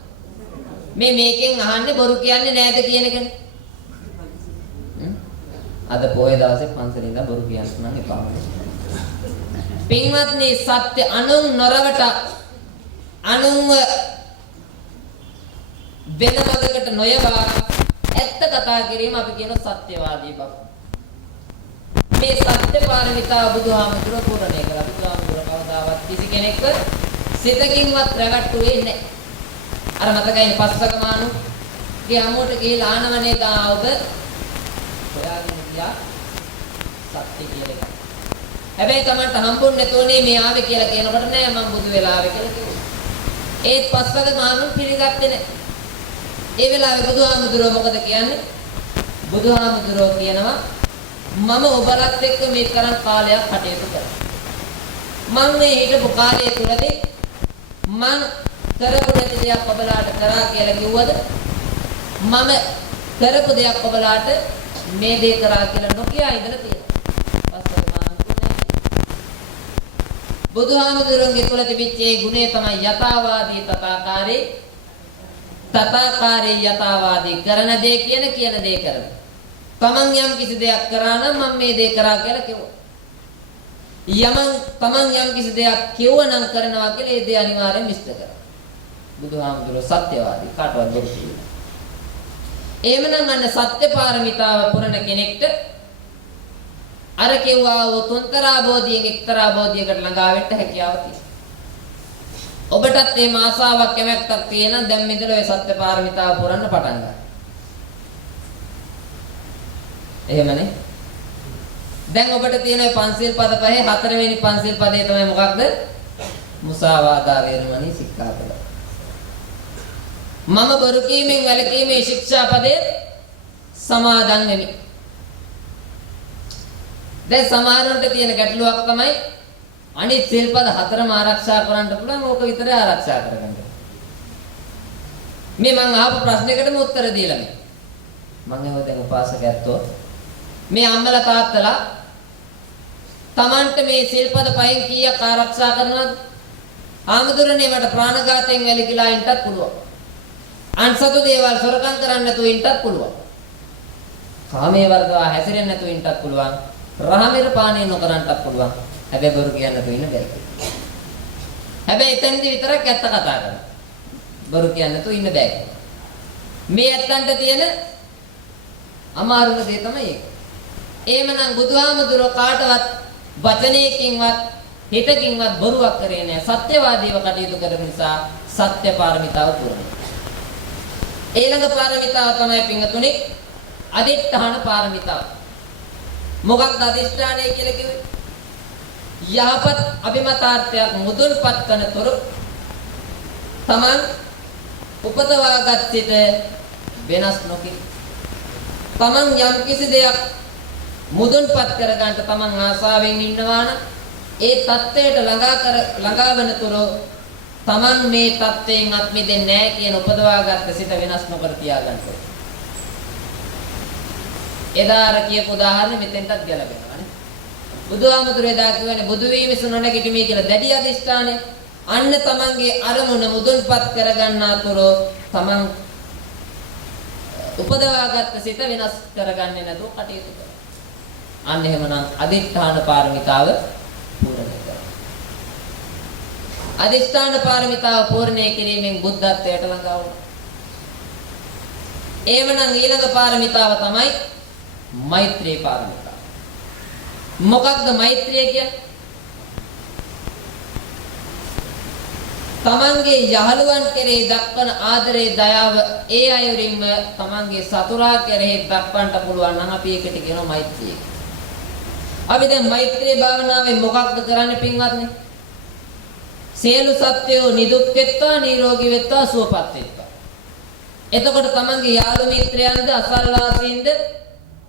මේකෙන් අහන්නේ බොරු කියන්නේ නැද්ද කියන එකනේ. අද පොයේ දවසේ පන්සලේ ඉඳන් බොරු කියන්න නම් එපා. පින්වත්නි සත්‍ය අනුන් නොරවට අනුන්ව වෙන මගකට නොයවා ඇත්ත කතා කිරීම අපි කියන සත්‍යවාදී බව. මේ සත්‍ය පාරමිතාව බුදුහාමුදුරුවෝ පූර්ණේ කළා. බුදුහාමුදුරුවෝ කවදාවත් කිසි කෙනෙක්ව සිතකින්වත් රැවට්ටුවේ නැහැ. අර මතකයිනේ පස්වක මානු ගේ අමුවට ගිහිලා ආනවනේ ගා ඔබ හොයාගෙන ගියා සත්‍ය කියලා එක. හැබැයි Tamanට හම්බුන්නේ නැතෝනේ මේ ආවේ කියලා කියනකොට නෑ මම බුදු වෙලා ආවේ කියලා කිව්වා. ඒත් පස්වක මානු පිළිගත්තේ නෑ. ඒ වෙලාවේ බුදුහාමුදුරුවෝ මොකද කියන්නේ? බුදුහාමුදුරුවෝ කියනවා මම ඔබලත් එක්ක මේ තරම් කාලයක් කටයුතු කරා. මම මේ හිටපු කාලය තුලදී මං කරපු නැති දෙයක් ඔබලාට කරා කියලා කිව්වද? මම කරපු දෙයක් ඔබලාට මේ දේ කරා කියලා නොකිය ඉඳලා තියෙනවා. බුදුහාමුදුරන්ගේ තුල තිබිච්ච ඒ ගුණය තමයි යථාවාදී තථාකාරී යථාවාදී කරන දේ කියන දේ කරන. තමන් යම් කිසි දෙයක් කරා නම් මම මේ දේ කරා කියලා කිව්වා. තමන් යම් කිසි දෙයක් කිව්වනම් කරනවා කියලා ඒ දේ අනිවාර්යෙන් ඉෂ්ට කරනවා. බුදුහාමුදුරුවෝ සත්‍යවාදී කාටවත් බොරු කියන්නේ. එහෙමනම් අන්න සත්‍ය පාරමිතාව පුරන කෙනෙක්ට අර කෙව්වා වූ තුන්තරා බෝධියෙන් එක්තරා බෝධියකට ළඟා වෙන්න හැකියාව තියෙනවා. ඔබටත් මේ ආසාවක් කැමැත්තක් තියෙන දැන් මෙතන ඔය සත්‍ය පාරමිතාව පුරන්න පටන් ගන්න. එහෙමනේ. දැන් ඔබට තියෙන ඔය පංචශීල් පද පහේ හතරවෙනි පංචශීල් පදේ තමයි මොකක්ද? මුසාවාදා වේරමණී සික්ඛාපද. මම බොරු කීමෙන් වැළකීමේ ශික්ෂාපදයේ සමාදන් වෙමි. දැන් සමහරවිට තියෙන ගැටලුවක් තමයි අනිත් සිල්පද හතරම ආරක්ෂා කරන්න පුළුවන් ඕක විතරයි ආරක්ෂා කරගන්න. මේ මම අහපු ප්‍රශ්නයකටම උත්තර දීලා මේ. මම ඒව දැන් උපාසකයන්තෝ මේ අම්මලා තාත්තලා Tamanට මේ සිල්පද පහෙන් කීයක් ආරක්ෂා කරනවද? ආමුදුරනේ මට ප්‍රාණඝාතයෙන් වැළකීලා ඉන්නත් පුළුවන්. අන්සතු දේවල් සොරකම් කරන්න නැතුව ඉන්නත් පුළුවන්. කාමයේ වර්ධවා හැසිරෙන්න නැතුව ඉන්නත් පුළුවන්. රාමිර පානේ නොකරන්නත් පුළුවන්. හැබැයි බොරු කියන්න නැතුව ඉන්න බෑ. හැබැයි එතනදි විතරක් ඇත්ත කතා කරනවා. බොරු කියන්න නැතුව ඉන්න බෑ. මේ ඇත්තන්ට තියෙන අමාරුම දේ තමයි ඒක. එහෙමනම් බුදුහාමුදුරුවෝ කාටවත් වචනයකින්වත් හිතකින්වත් බොරුවක් කරේ නැහැ. සත්‍යවාදීව කටයුතු කරන නිසා සත්‍ය පාරමිතාව පුරනවා. ඊළඟ පාරමිතාව තමයි පින්තුනි අදිඨාන පාරමිතාව. මොකක්ද අදිෂ්ඨානය කියලා කිව්වේ? යහපත් අභිමතාර්ථයක් මුදුන්පත් කරනතොර තමන් උපදවාගත් සිට වෙනස් නොකේ. තමන් යම් කිසි දෙයක් මුදුන්පත් කරගන්න තමන් ආසාවෙන් ඉන්නවා නම් ඒ தත්ත්වයට ළඟා වෙනතුරු තමන් මේ தත්ත්වයෙන් අත් මිදෙන්නේ නැහැ කියන උපදවාගත්ත සිත වෙනස් නොකර තියාගන්න ඕනේ. එදා අර කියපු උදාහරණෙ මෙතෙන්ටත් ගැලපෙනවා නේ. බුදුහාමුදුරේ දා කියන්නේ බුදු වීම සුනනගිටීමේ කියලා දැඩි අධිෂ්ඨානය. අන්න තමන්ගේ අරමුණ මුදුන්පත් කරගන්නාතුරු තමන් උපදවාගත්ත සිත වෙනස් කරගන්නේ නැතුව කටයුතු කරනවා. අන්න එහෙමනම් අදිඨාන පාරමිතාව පූර්ණ කරනවා. අදිෂ්ඨාන පාරමිතාව පූර්ණේ කිරීමෙන් බුද්ධත්වයට ළඟා වුණා. එවනම් ඊළඟ පාරමිතාව තමයි මෛත්‍රී පාරමිතාව. මොකක්ද මෛත්‍රිය කියන්නේ? තමන්ගේ යහළුවන් කෙරෙහි දක්වන ආදරේ දයාව ඒ අයුරින්ම තමන්ගේ සතුරා කෙරෙහි දක්වන්න පුළුවන් නම් අපි ඒකට කියනවා මෛත්‍රිය. අපි දැන් මෛත්‍රී භාවනාවේ මොකක්ද කරන්නේ පින්වත්නි? සියලු සත්වයෝ නිදුක් වෙත්වා නිරෝගී වෙත්වා සුවපත් වෙත්වා. එතකොට තමන්ගේ යාළු මිත්‍රයන්ද අසල්වාසීන්ද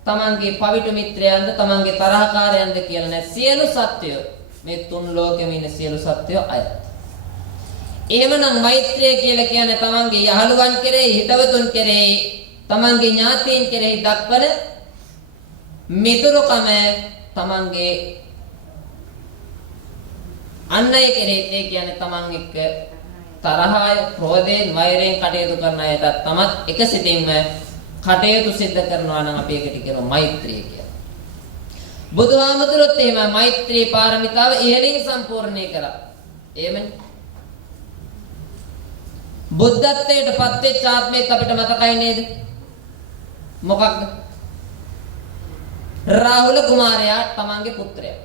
තමන්ගේ පවිතු මිත්‍රයන්ද තමන්ගේ තරහකාරයන්ද කියලා නෑ. සියලු සත්වයෝ මේ තුන් ලෝකෙම ඉන්න සියලු සත්වයෝ අයත්. එහෙමනම් මෛත්‍රිය කියලා කියන්නේ තමන්ගේ යහළුවන් කෙරෙහි හිතවතුන් කෙරෙහි තමන්ගේ ඥාතීන් කෙරෙහි දක්වන මිතුරුකම තමන්ගේ අන් අය කෙරෙහි ඒ කියන්නේ තමන් එක්ක තරහය ක්‍රෝධයෙන් වෛරයෙන් කටයුතු කරන අයටත් තමත් එක සිතින්ම කටයුතු සිද්ධ කරනවා නම් අපි ඒකට කියනවා මෛත්‍රිය කියලා. බුදුහාමුදුරුවොත් එහෙම මෛත්‍රී පාරමිතාව ඉහළින් සම්පූර්ණය කළා. එහෙමනේ. බුද්ධත්වයට පත් වෙච්ච ආත්මයක් අපිට මතකයි නේද? මොකක්ද? රාහුල කුමාරයා තමන්ගේ පුත්‍රයා.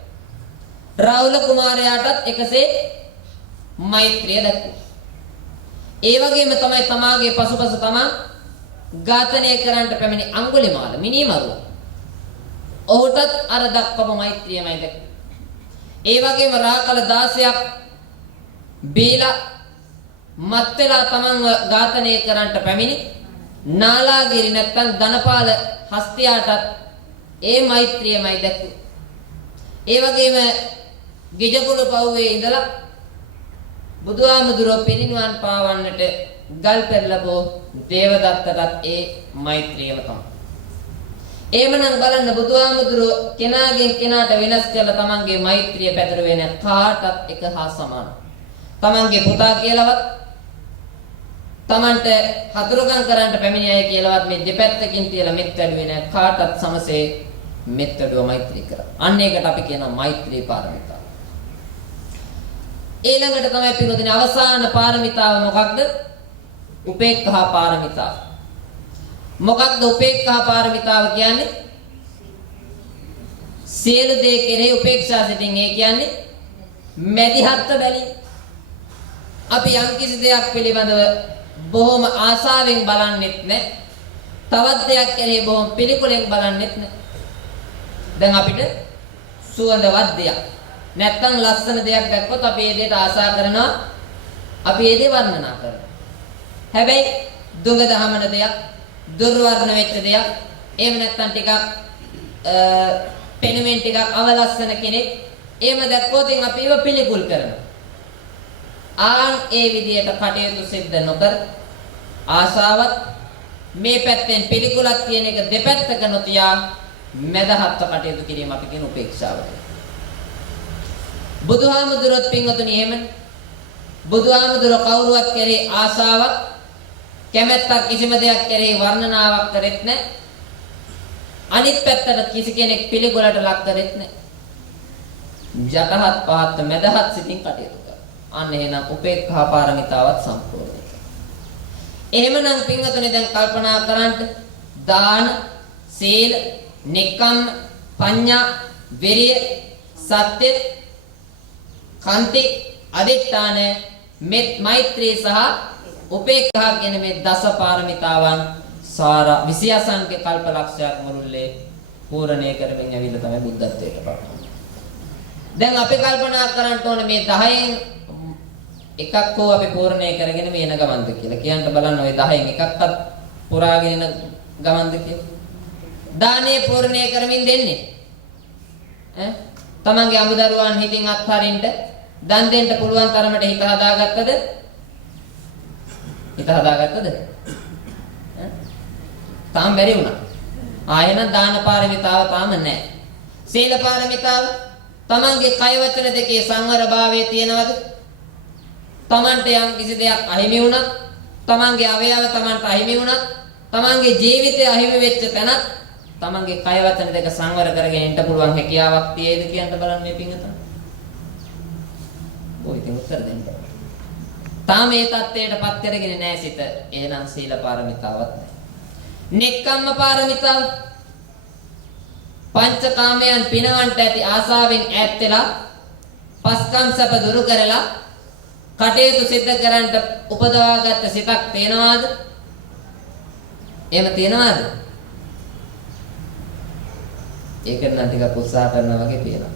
රාහුල කුමාරයාටත් එකසේ මෛත්‍රිය දැක්වුවා. ඒ වගේම තමයි තමාගේ පසුපස තමා ඝාතනය කරන්නට පැමිණි අඟුලිමාල මිනිමරුව. ඔහුටත් අර දක්වපු මෛත්‍රියමයි දැක්ක. ඒ වගේම රාකල 16ක් බීලා මත් වෙලා තමන්ව ඝාතනය කරන්නට පැමිණි නාලාගිරි නැත්තම් ධනපාල හස්තියාටත් ඒ මෛත්‍රියමයි දැක්ක. ඒ වගේම ගිජකුල පවුවේ ඉඳලා බුදුහාමුදුරුවෝ පිරිනිවන් පාවන්නට ගල් පෙරලපෝ දේවදත්තටත් ඒ මෛත්‍රියම තමයි. එහෙමනම් බලන්න බුදුහාමුදුරුවෝ කෙනාගෙන් කෙනාට වෙනස් කළ තමන්ගේ මෛත්‍රිය පැතිරුවේ නැ කාටත් එක හා සමානයි. තමන්ගේ පුතා කියලාවත් තමන්ට හතුරුකම් කරන්න පැමිණි අය කියලාවත් මේ දෙපැත්තකින් තියලා මෙත් වැඩුවේ නැ කාටත් සමසේ මෙත් වැඩුව මෛත්‍රී කරා. අන්න ඒකට අපි කියනවා මෛත්‍රී පාරමිතාව. ඊළඟට තමයි පින්වතුනි අවසාන පාරමිතාව මොකක්ද? උපේක්ඛා පාරමිතාව. මොකක්ද උපේක්ඛා පාරමිතාව කියන්නේ? සියලු දේ කෙරෙහි උපේක්ෂා සිටින්. ඒ කියන්නේ මැදිහත්ව බැලීම. අපි යම් කිසි දෙයක් පිළිබඳව බොහොම ආසාවෙන් බලන්නෙත් නැහැ. තවත් දෙයක් කෙරෙහි බොහොම පිළිකුලෙන් බලන්නෙත් නැහැ. දැන් අපිට සුවඳවත් දෙයක් නැත්තම් ලස්සන දෙයක් දැක්කොත් අපි ඒ දෙයට ආසා කරනවා. අපි ඒ දේ වර්ණනා කරනවා. හැබැයි දුඟ දහමන දෙයක්, දුර්වර්ණ වෙච්ච දෙයක්, එහෙම නැත්තම් ටිකක් පෙනුමෙන් ටිකක් අවලස්සන කෙනෙක් එහෙම දැක්කොත් අපි ඒව පිළිකුල් කරනවා. ආන් ඒ විදියට කටයුතු සිද්ධ නොකර ආසාවත් මේ පැත්තෙන් පිළිකුලක් තියෙන එක දෙපැත්තක නොතියා මැදහත්ව කටයුතු කිරීම අපි කියන උපේක්ෂාව. බුදුහාමුදුරුවෝ පින්වතුනි එහෙමනේ. බුදුහාමුදුරුවෝ කවුරුවත් කෙරේ ආසාවක් කැමැත්තක් කිසිම දෙයක් කෙරේ වර්ණනාවක් කරෙත් නැහැ. අනිත් පැත්තට කිසි කෙනෙක් පිළිගොලට ලක් කරෙත් නැහැ. යටහත් පහත් මැදහත් සිතින් කටයුතු කරනවා. අන්න එහෙනම් උපේක්ඛා පාරමිතාවත් සම්පූර්ණයි. එහෙමනම් පින්වතුනි දැන් කල්පනා කරන්න දාන, සීල, නික්කම්, පඤ්ඤා, විරිය, සත්‍ය, කාන්ති, අදිඨාන, මෙත්, මෛත්‍රී සහ උපේක්ඛා කියන මේ දස පාරමිතාවන් සාර 26 කල්පලක්ෂයක් මුළුල්ලේ පූර්ණේ කරමින් ඇවිල්ලා තමයි බුද්ධත්වයට පත් වෙන්නේ. දැන් අපි කල්පනා කරන්න ඕනේ මේ 10න් එකක් හෝ අපි පූර්ණේ කරගෙන මේ එන ගමන්ද කියලා. කියන්න බලන්න ওই 10න් එකක්වත් පුරාගෙන එන ගමන්ද කියලා. දානේ පූර්ණේ කරමින් දෙන්නේ. තමන්ගේ අමුදරුවන් හිතින් අත්හරින්න දන් දෙන්න පුළුවන් තරමට හිත හදාගත්තද? හිත හදාගත්තද? තාම බැරි වුණා. ආයෙනම් දාන පාරමිතාව තාම නැහැ. සීල පාරමිතාව තමන්ගේ කය වචන දෙකේ සංවරභාවයේ තියෙනවද? තමන්ට යම් කිසි දෙයක් අහිමි වුණත්, තමන්ගේ අවයව තමන්ට අහිමි වුණත්, තමන්ගේ ජීවිතය අහිමි වෙච්ච තැනත් තමන්ගේ කය වචන දෙක සංවර කරගෙන ඉන්න පුළුවන් හැකියාවක් තියෙයිද කියන්න බලන්න මේ පිංගතන. ඔය ඉතින් උත්තර දෙන්න. තාම මේ தත්ත්වයටපත් කරගෙන නැහැ සිත. එහෙනම් සීල පාරමිතාවක් නැහැ. නෙක්ඛම්ම පාරමිතාව පංචකාමයන් පිනවන්ට ඇති ආසාවෙන් ඈත් වෙලා පස්කම් සැප දුරු කරලා කටයුතු සිද්ධ කරන්න උපදවාගත්ත සිතක් තේනවාද? එහෙම තේනවාද? ඒක නම් ටිකක් උත්සාහ කරනවා වගේ පේනවා.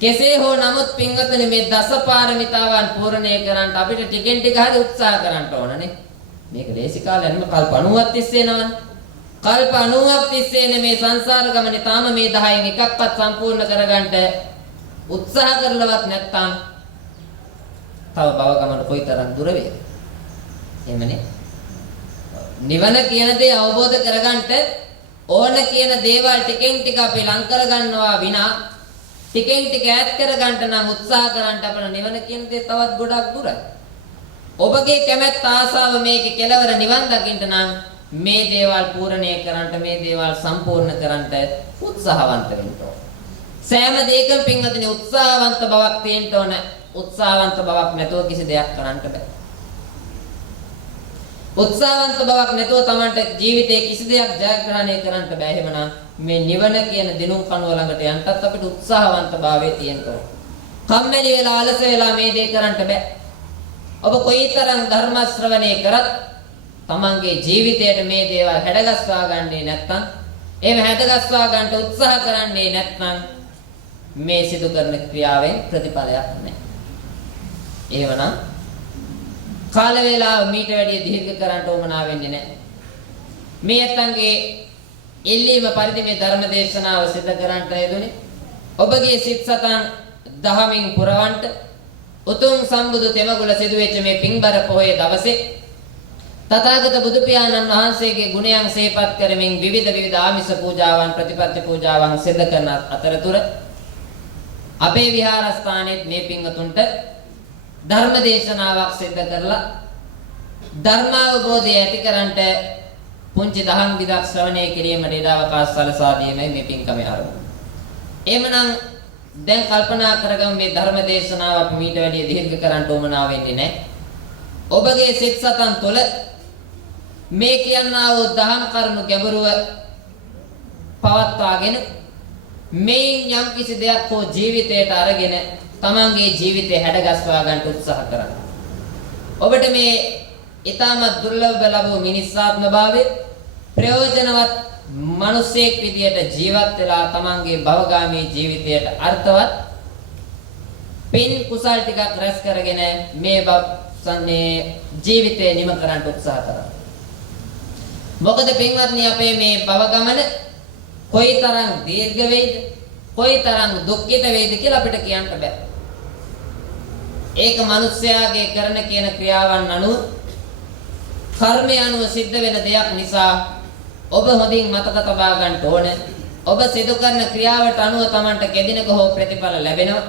කෙසේ හෝ නමුත් පින්වතුනි මේ දස පාරමිතාවන් පූර්ණේ කරන්න අපිට ටිකෙන් ටික හරි උත්සාහ කරන්න ඕනනේ. මේක දේශි කාලයන්ම කල්ප 90ක් තිස්සේ නවනේ. කල්ප 90ක් තිස්සේ මේ සංසාර ගමනේ තාම මේ 10න් එකක්වත් සම්පූර්ණ කරගන්න උත්සාහ කරලවත් නැත්තම් තව බව ගමන කොයිතරම් දුර වේද? එහෙමනේ. නිවන කියන දේ අවබෝධ කරගන්නට ඕන කියන දේවල් ටිකෙන් ටික අපි ලං කරගන්නවා විනා ටිකෙන් ටික ඈත් කරගන්න නම් උත්සාහ කරන්න අපේ නිවන කියන දේ තවත් ගොඩක් දුරයි. ඔබගේ කැමැත්ත ආසාව මේකේ කෙලවර නිවන් දකින්න නම් මේ දේවල් පූර්ණේ කරන්න මේ දේවල් සම්පූර්ණ කරන්න උත්සාහවන්ත වෙන්න ඕන. සෑම දෙයකම පින්වතුනි උත්සාහවන්ත බවක් තියෙන්න ඕන. උත්සාහවන්ත බවක් නැතුව කිසි දෙයක් කරන්න බෑ. උත්සාහවන්ත බවක් නැතුව Tamanට ජීවිතේ කිසි දෙයක් ජයග්‍රහණය කරන්න බෑ. එහෙමනම් මේ නිවන කියන දිනුම් කණුව ළඟට යන්නත් අපිට උත්සාහවන්ත භාවයේ තියෙන්න ඕන. කම්මැලි වෙලා අලස වෙලා මේ දේ කරන්න බෑ. ඔබ කොයිතරම් ධර්ම ශ්‍රවණය කරත් තමන්ගේ ජීවිතයට මේ දේවල් හැඩගස්වා ගන්නේ නැත්නම් එහෙම හැඩගස්වා ගන්නට උත්සාහ කරන්නේ නැත්නම් මේ සිදු කරන ක්‍රියාවෙන් ප්‍රතිඵලයක් නැහැ. එහෙමනම් කාල වේලාව මීට වැඩිය දීර්ඝ කරන්න උවමනා වෙන්නේ නැහැ. මේ ඇත්තන්ගේ ඉල්ලීම පරිදි මේ ධර්ම දේශනාව සිදු කරන්නට යෙදුනේ ඔබගේ සිත් සතන් දහමින් පුරවන්ට උතුම් සම්බුදු තෙමගුල සිදු වෙච්ච මේ පින්බර පොහොය දවසේ තථාගත බුදු පියාණන් වහන්සේගේ ගුණයන් සිහිපත් කරමින් විවිධ ආමිෂ පූජාවන් ප්‍රතිපත්ති පූජාවන් සිදු කරන අතරතුර අපේ විහාරස්ථානයේ මේ පින්වතුන්ට ධර්ම දේශනාවක් සිදු කරලා ධර්මාවබෝධය ඇති කරන්ට පුංචි දහම් විදක් ශ්‍රවණය කිරීමට ඉඩ අවකාශ සලසා දීමයි මේ පින්කමේ ආරම්භය. එhmenan දැන් කල්පනා කරගමු මේ ධර්ම දේශනාව අපි මීට වැඩිය දීර්ඝ කරන්න උවමනා වෙන්නේ නැහැ. ඔබගේ සිත් සතන් තුළ මේ කියනා වූ දහම් කරුණු ගැඹුරුව පවත්වාගෙන මේ යම් කිසි දෙයක් හෝ ජීවිතයට අරගෙන තමන්ගේ ජීවිතය හැඩගස්වා ගන්නට උත්සාහ කරන්න. ඔබට මේ ඊටමත් දුර්ලභ ලැබූ මිනිස්සාත්ම භාවයේ ප්‍රයෝජනවත් මිනිසෙක් විදියට ජීවත් වෙලා තමන්ගේ භවගාමී ජීවිතයට අර්ථවත් පින් කුසල් ටිකක් රැස් කරගෙන මේ ජීවිතය නිම කරන්න උත්සාහ කරන්න. මොකද පින්වත්නි අපේ මේ භවගමන කොයිතරම් දීර්ඝ වේද කොයිතරම් දුක්ඛිත වේද කියලා අපිට කියන්න බෑ. ඒක මිනිස්යාගේ කරන කියන ක්‍රියාවන් අනුව කර්මය අනුව සිද්ධ වෙන දෙයක් නිසා ඔබ හොඳින් මතක තබා ගන්න ඕන. ඔබ සිදු කරන ක්‍රියාවට අනුව Tamanට කෙදිනක හෝ ප්‍රතිඵල ලැබෙනවා.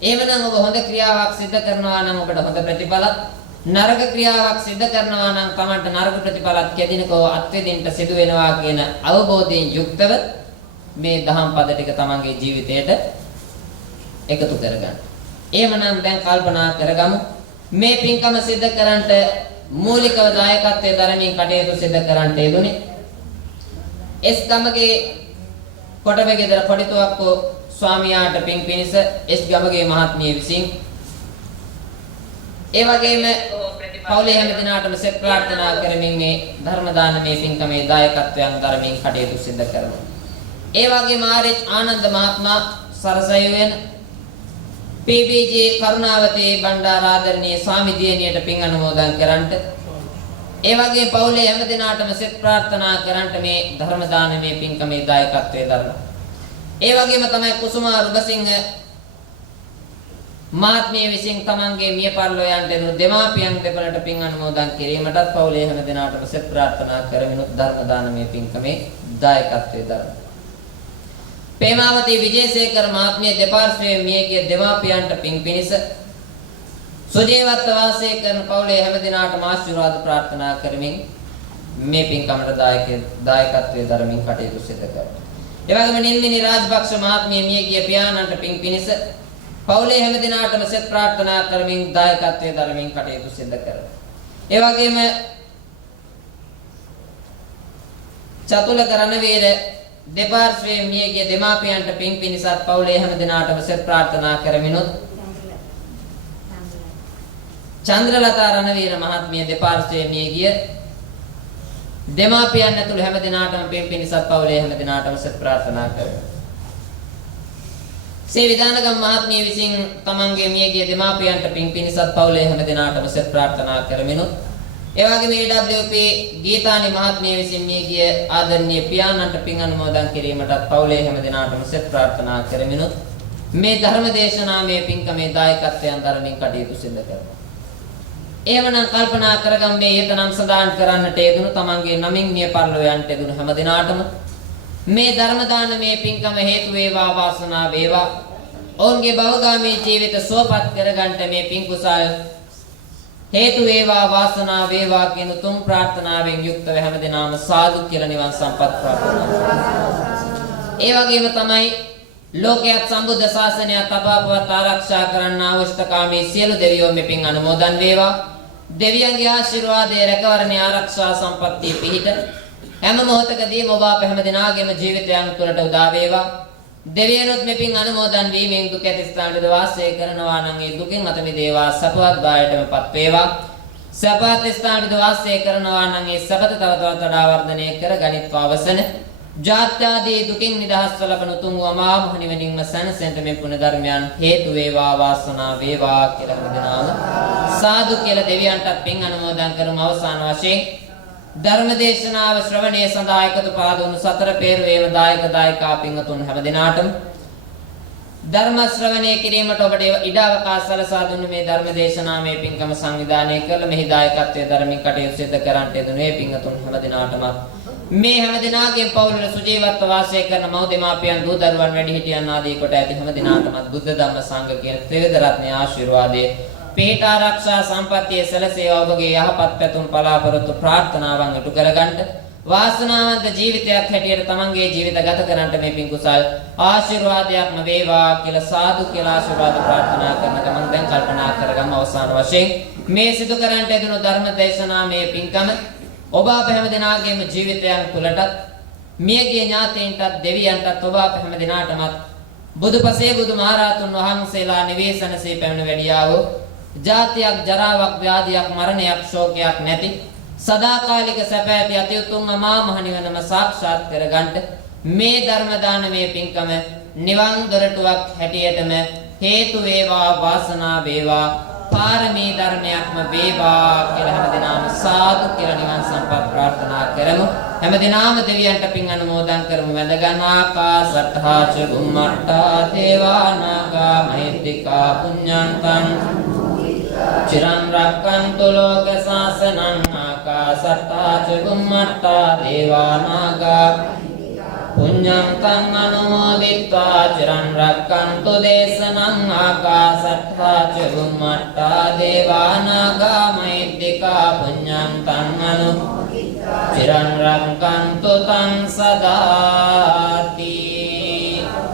එහෙමනම් ඔබ හොඳ ක්‍රියාවක් සිදු කරනවා නම් ඔබට හොඳ ප්‍රතිඵලක්, නරක ක්‍රියාවක් සිදු කරනවා නම් Tamanට නරක ප්‍රතිඵලක් කෙදිනක හෝ අත්විඳින්න සිදු වෙනවා කියන අවබෝධයෙන් යුක්තව මේ දහම් පද ටික Tamanගේ ජීවිතයට එකතු කරගන්න. එහෙමනම් දැන් කල්පනා කරගමු මේ පින්කම සිදු කරන්නට මූලිකව දායකත්වයේ ධර්මයෙන් කටයුතු සිදු කරන්නට යෙදුනේ එස් ගමගේ කොටබේ ගෙදර පොඩිතුවක්කෝ ස්වාමියාට පින් පිනිස එස් ගමගේ මහත්මිය විසින් ඒ වගේම පවුලේ හැම දිනාටම සෙත් ප්‍රාර්ථනා කරමින් මේ ධර්ම දානමය පින්කමේ දායකත්වයන් ධර්මයෙන් කටයුතු සිදු කරනවා. ඒ වගේම ආර්.එච්. ආනන්ද මහත්මයා සරසයුවෙන් PBG කරුණාවතී බණ්ඩාරාදරණීය ස්වාමි දියණියට පින් අනුමෝදන් කරන්ට ඒ වගේ පවුලේ හැම දිනාටම සෙත් ප්‍රාර්ථනා කරන්ට මේ ධර්ම දානමය පින්කමේ දායකත්වයේ දරනවා. ඒ වගේම තමයි කුසුමා රුබසිංහ මහත්මිය විසින් තමන්ගේ මිය පරලෝ යන්ට එන දෙමාපියන් දෙපළට පින් අනුමෝදන් කිරීමටත් පවුලේ හැම දිනාටම සෙත් ප්‍රාර්ථනා කරමින් ධර්ම දානමය පින්කමේ දායකත්වයේ දරනවා. පේමාවතී විජේසේකර මහත්මිය දෙපාර්ශ්වයේ මියගිය දෙමාපියන්ට පින් පිනිස සුජීවත්ව වාසය කරන පවුලේ හැම දිනාටම ආශිර්වාද ප්‍රාර්ථනා කරමින් මේ පින්කමට දායකත්වයේ දරමින් කටයුතු සිදු කරනවා. ඒ වගේම නිල්මිනි රාජපක්ෂ මහත්මිය මියගිය පියාණන්ට පින් පිනිස පවුලේ හැම දිනාටම සෙත් ප්‍රාර්ථනා කරමින් දායකත්වයේ දරමින් කටයුතු සිදු කරනවා. ඒ වගේම චතුලක රණවීර දෙපාර්ශ්වයේ මියගිය දෙමාපියන්ට පින් පිනිසත් පවුලේ හැම දිනාටම සෙත් ප්‍රාර්ථනා කරමිනුත් චන්ද්‍රලතා රණවීර මහත්මිය දෙපාර්ශ්වයේ මියගිය දෙමාපියන් ඇතුළු හැම දිනාටම පින් පිනිසත් පවුලේ හැම දිනාටම සෙත් ප්‍රාර්ථනා කරනවා. සේ විදානගම් මහත්මිය විසින් තමන්ගේ මියගිය දෙමාපියන්ට පින් පිනිසත් පවුලේ හැම දිනාටම සෙත් ප්‍රාර්ථනා කරමිනුත් ඒ වගේම AWP ගීතානි මහත්මිය විසින් මියගිය ආදරණීය පියාණන්ට පින් අනුමෝදන් කිරීමටත් පවුලේ හැම දිනාටම සෙත් ප්‍රාර්ථනා කරමිනුත් මේ ධර්ම දේශනාවේ පින්කමේ දායකත්වයන් දරමින් කටයුතු සිදු කරනවා. එහෙමනම් කල්පනා කරගම් මේ ඊතනම් සදාන් කරන්නට යෙදුණු තමන්ගේ නමින් මිය පරලෝ යන්ට යෙදුණු හැම දිනාටම මේ ධර්ම දානමේ පින්කම හේතු වේවා වාසනාව වේවා. ඔවුන්ගේ භවගාමී ජීවිත සුවපත් කරගන්නට මේ පින් කුසල් හේතු වේවා වාසනාව වේවා කියන තුන් ප්‍රාර්ථනාවෙන් යුක්තව හැම දිනම සාදු කියලා නිවන් සම්පත් ප්‍රාර්ථනා කරනවා. ඒ වගේම තමයි ලෝකයක් සම්බුද්ධ ශාසනය තබාපවත් ආරක්ෂා කරන්න අවශ්‍යකාමී සියලු දෙවියෝ මේ පින් අනුමෝදන් වේවා. දෙවියන්ගේ ආශිර්වාදයේ රැකවරණේ ආරක්ෂා සම්පත්තිය පිහිට හැම මොහොතකදීම ඔබ අප හැම දිනාගේම ජීවිතයන් තුළට උදා වේවා. දෙවියනොත් මෙපින් අනුමෝදන් වීමෙන් දුක ඇති ස්ථානවල වාසය කරනවා නම් ඒ දුකින් අත මිදේවා සපවත් භාවයටමපත් වේවා. සපවත් ස්ථානවල වාසය කරනවා නම් ඒ සපත තව තවත් වඩා වර්ධනය කර ගනිත්වා අවසන. ජාත්‍යාදී දුකින් නිදහස් ලබන උතුම් වමා මහ නිවනින්ම සැනසෙන්න මේ පුණ්‍ය ධර්මයන් හේතු වේවා වාසනාව වේවා කියලා හිතනවා. සාදු කියලා දෙවියන්ටත් පින් අනුමෝදන් කරමු. අවසාන වශයෙන් ධර්ම දේශනාව ශ්‍රවණය සඳහා එකතු පාදුණු සතර පෙරවේම දායක දායිකා පින්වතුන් හැම දිනාටම ධර්ම ශ්‍රවණය කිරීමට ඔබට ඉඩ අවකාශ සලසා දුන්නු මේ ධර්ම දේශනාමය පින්කම සංවිධානය කළ මෙහි දායකත්වයේ ධර්මික කටයුතු සිදු කරන්ට යෙදුණු මේ පින්වතුන් හැම දිනාටම මේ හැම දිනාගෙන් පවුලේ සුජීවත්ව වාසය කරන මව් දෙමාපියන් දූ දරුවන් වැඩිහිටියන් ආදී කොට ඇති හැම දිනාටම බුද්ධ ධම්ම සංඝ කියන ත්‍රිවිධ රත්නයේ ආශිර්වාදයේ පිහිට ආරක්ෂා සම්පත්තිය සැලසේ ඔබගේ යහපත් පැතුම් බලාපොරොත්තු ප්‍රාර්ථනාවන් ඉටු කරගන්න වාසනාවන්ත ජීවිතයක් හැටියට තමන්ගේ ජීවිත ගත කරන්නට මේ පින් කුසල් ආශිර්වාදයක්ම වේවා කියලා සාදු කියලා ආශිර්වාද ප්‍රාර්ථනා කරන ගමන් දැන් කල්පනා කරගමු අවසාන වශයෙන් මේ සිදු කරන්නට යෙදුණු ධර්ම දේශනා මේ පින්කම ඔබ අප හැම දිනාගේම ජීවිතයන් තුළටත් මියගිය ඥාතීන්ටත් දෙවියන්ටත් ඔබ අප හැම දිනාටමත් බුදුපසේ බුදුමහරහතුන් වහන්සේලා නිවේසනසේ පැමිණ වැඩියා වූ ජාතියක් ජරාවක් ව්‍යාධියක් මරණයක් ශෝකයක් නැති සදාකාලික සැප ඇති අති උතුම් අමා මහ නිවනම සාක්ෂාත් කරගන්නට මේ ධර්ම දානමය පින්කම නිවන් දොරටුවක් හැටියටම හේතු වේවා වාසනාව වේවා පාරමී ධර්මයක්ම වේවා කියලා හැමදෙනාම සාදු කියලා නිවන් සම්පත් ප්‍රාර්ථනා කරමු. හැමදෙනාම දෙවියන්ට පින් අනුමෝදන් කරමු. වැඳගත් ආකාසට්ඨා ච බුම්මට්ඨා දේවා නාග මහිත්‍තිකා පුඤ්ඤන්තං චිරං රක්ඛන්තු ලෝක සාසනං ආකාසට්ඨා ච බුම්මට්ඨා දේවා නාග පුඤ්ඤන්තං අනුමෝදිत्वा චිරං රක්ඛන්තු දේශනං ආකාසට්ඨා ච බුම්මට්ඨා දේවා නාග මහිත්‍තිකා පුඤ්ඤන්තං අනුමෝදිत्वा චිරං රක්ඛන්තු තං සදාති.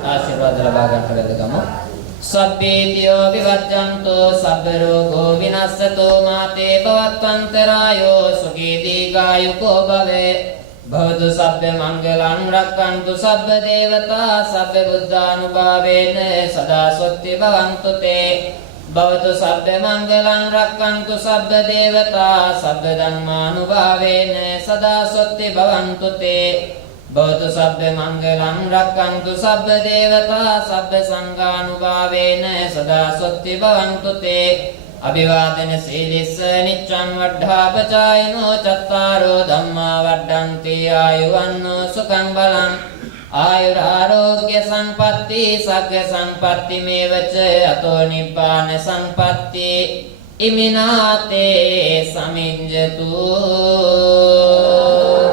ආශිර්වාද ලබා ගන්නට වැදගමු. සබ්බේතියෝ විවජ්ජන්තෝ සබ්බ රෝගෝ විනස්සතෝ මාතේ භවත්වන්තරායෝ සුඛී දීඝායුකෝ භවේ භවතු සබ්බ මංගලං රක්ඛන්තු සබ්බ දේවතා සබ්බ බුද්ධානුභාවේන සදා සොත්ති භවන්තු තේ භවතු සබ්බ මංගලං රක්ඛන්තු සබ්බ දේවතා සබ්බ ධම්මානුභාවේන සදා සොත්ති භවන්තු තේ භවතු සබ්බ මංගලං රක්ඛන්තු සබ්බ දේවතා සබ්බ සංඝානුභාවේන සදා සොත්ති භවන්තු තේ අභිවාදන සීලිස්ස නිච්ඡං වද්ධාපචායනෝ චත්තාරෝ ධම්මා වඩ්ඩන්ති ආයුවන්නෝ සුඛං බලං ආයුරාෝග්‍ය සම්පatti සග්ග සම්පatti මේවච අතෝ නිබ්බාන සම්පatti ඉමිනාතේ සමිඤ්ජතු